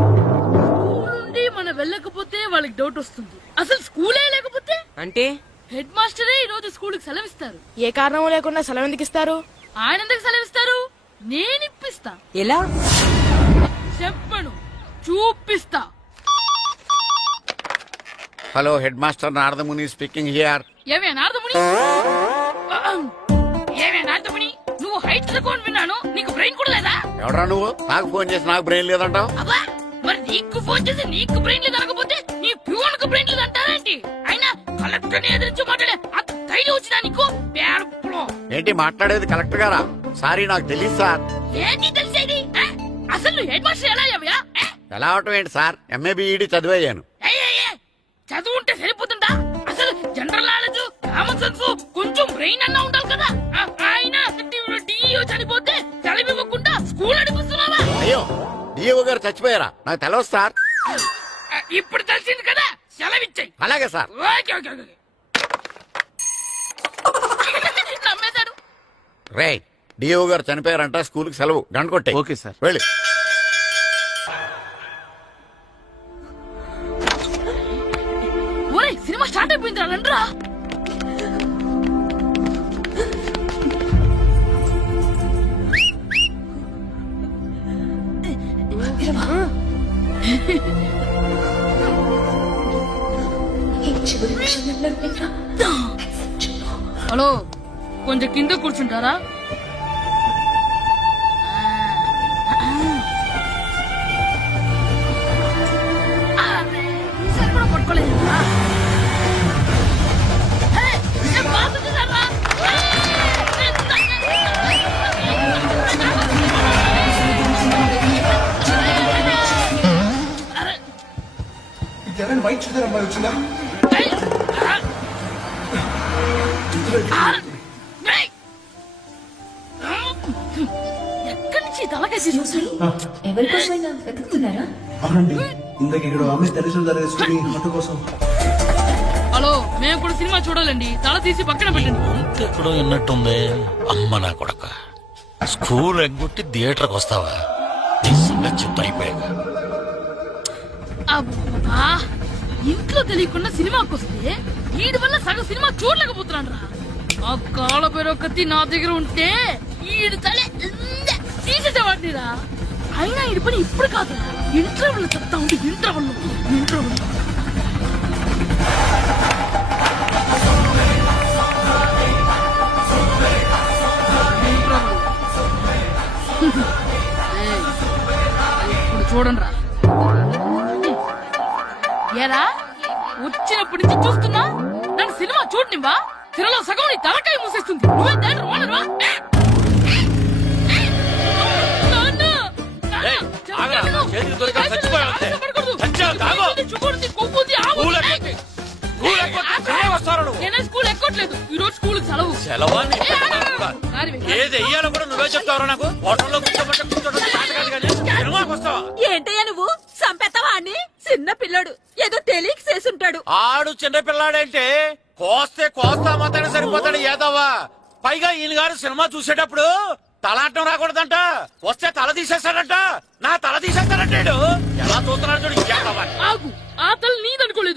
మనం వెళ్ళకపోతే వాళ్ళకి డౌట్ వస్తుంది. అసలు స్కూలే లేకపోతే అంటే హెడ్ మాస్టరే ఈ రోజు స్కూల్ కి సెలవిస్తారు. ఏ కారణం లేకుండా సెలవు ఎందుకు ఇస్తారు? ఆయన ఎందుకు సెలవిస్తారు? నేను ఇప్పిస్తా. ఎలా చెప్పను, చూపిస్తా. Hello, head master Naradamuni speaking here. ఏమే నారదముని? ఏమే నారదముని, నువ్వు హైట్ తక్కువ విన్నాను, నీకు బ్రెయిన్ కూడా లేదా? ఎవడా నువ్వు? నాకు ఫోన్ చేసి నాకు బ్రెయిన్ లేదంటావు? మరి నీకు ఫోన్ చేసి నీకు బ్రెయిన్ లేదు అనకపోతే నీ ప్యూన్ కు బ్రెయిన్ లేదు అంటారేంటి? అయినా కలెక్టర్ ని ఎదిరించి మాట్లాడే అంత ధైర్యం వచ్చినా నీకు? ఏంటి మాట్లాడేది? కలెక్టర్ గారా? సారీ, నాకు తెలియదు సార్. ఏంటి తెలిసేది? అసలు హెడ్ మాస్టర్ ఎలా అయ్యావా? ఎలా అవటం ఏంటి సార్, ఎంఏ బిఈడి చదివయ్యాను. చదువు ఉంటే సరిపోతుందా? అసలు జనరల్ నాలెడ్జ్, కామన్ సెన్స్, కొంచెం బ్రెయిన్ అన్నా ఉండాలి కదా. ఆయన డిఇఓ చనిపోతే చదివివ్వకుండా స్కూల్ నడిపిస్తున్నావా? అయ్యో, డిఓ గారు చచ్చిపోయారా? నాకు తెలవదు సార్. ఇప్పుడు తెలిసింది కదా, సెలవిచ్చాయి. అలాగే సార్. నమ్మేశాడు. రే, డిఓ గారు చనిపోయారంట, స్కూల్ కి సెలవు, గంట కొట్టే. Okay sir. వెళ్ళి. ఒరేయ్, సినిమా స్టార్ట్ అయిపోయిందిరా, రండిరా. హలో, కొంచెం కింద కూర్చుంటారా? పట్టుకోలేదు. వైట్ చూద్దరు అమ్మాయి వచ్చిందా? ఎక్కడి నుంచి తలకేసి చూసాడు? ఎవరి కోసమైనా వెతుకుతున్నారా? అవునండి, ఇందాక ఇక్కడ ఆమె తల్లిదండ్రులు ఆటో కోసం. హలో, మేము కూడా సినిమా చూడాలండి. తల తీసి పక్కన పెట్టండి. ఎక్కడో విన్నట్టుంది. అమ్మ నా కొడక, స్కూల్ ఎగ్గొట్టి థియేటర్కి వస్తావా? చెప్తా అయిపోయాక. అబ్బా, ఇంట్లో తెలియకుండా సినిమాకి వస్తే వీడి వల్ల సగం సినిమా చూడలేకపోతున్నాను రా. ఆ కాళ్ళ పేరు కత్తి నా దగ్గర ఉంటే ఈడు తలే తీసేసేవాడిని రా. అయినా ఈడి పని ఇప్పుడు కాదు, ఇంటర్వెల్ చెప్తా ఉంటే ఇంటర్వెల్ ఇప్పుడు చూడండి రా. ఏరా వచ్చినప్పటి నుంచి చూస్తున్నా, నన్ను సినిమా చూడనివ్వా? తిరలో సగం నీ తలకాయ మూసేస్తుంది. నువ్వే థియేటర్ ఓనర్వా? నేనే స్కూల్ ఎక్కట్లేదు. ఈ రోజు స్కూల్ సెలవు. ఏది వెయ్యాలో కూడా నువ్వే చెప్తావరా నాకు? హోటల్లో ఏంటయ్యా నువ్వు సంపెత్తవా అని? చిన్న పిల్లడు ఏదో తెలియక చేసుంటాడు. ఆడు చిన్న పిల్లాడంటే కోస్తే కోస్తా మాత్రమే సరిపోతాడు ఏదవ్వా. పైగా ఈయన గారు సినిమా చూసేటప్పుడు తలాటం రాకూడదంట. వస్తే తల తీసేస్తాడంట. నా తల తీసేస్తాడంటాడు. ఎలా చూస్తున్నాడు చూడు. ఆ తల నీదనుకోలేదు.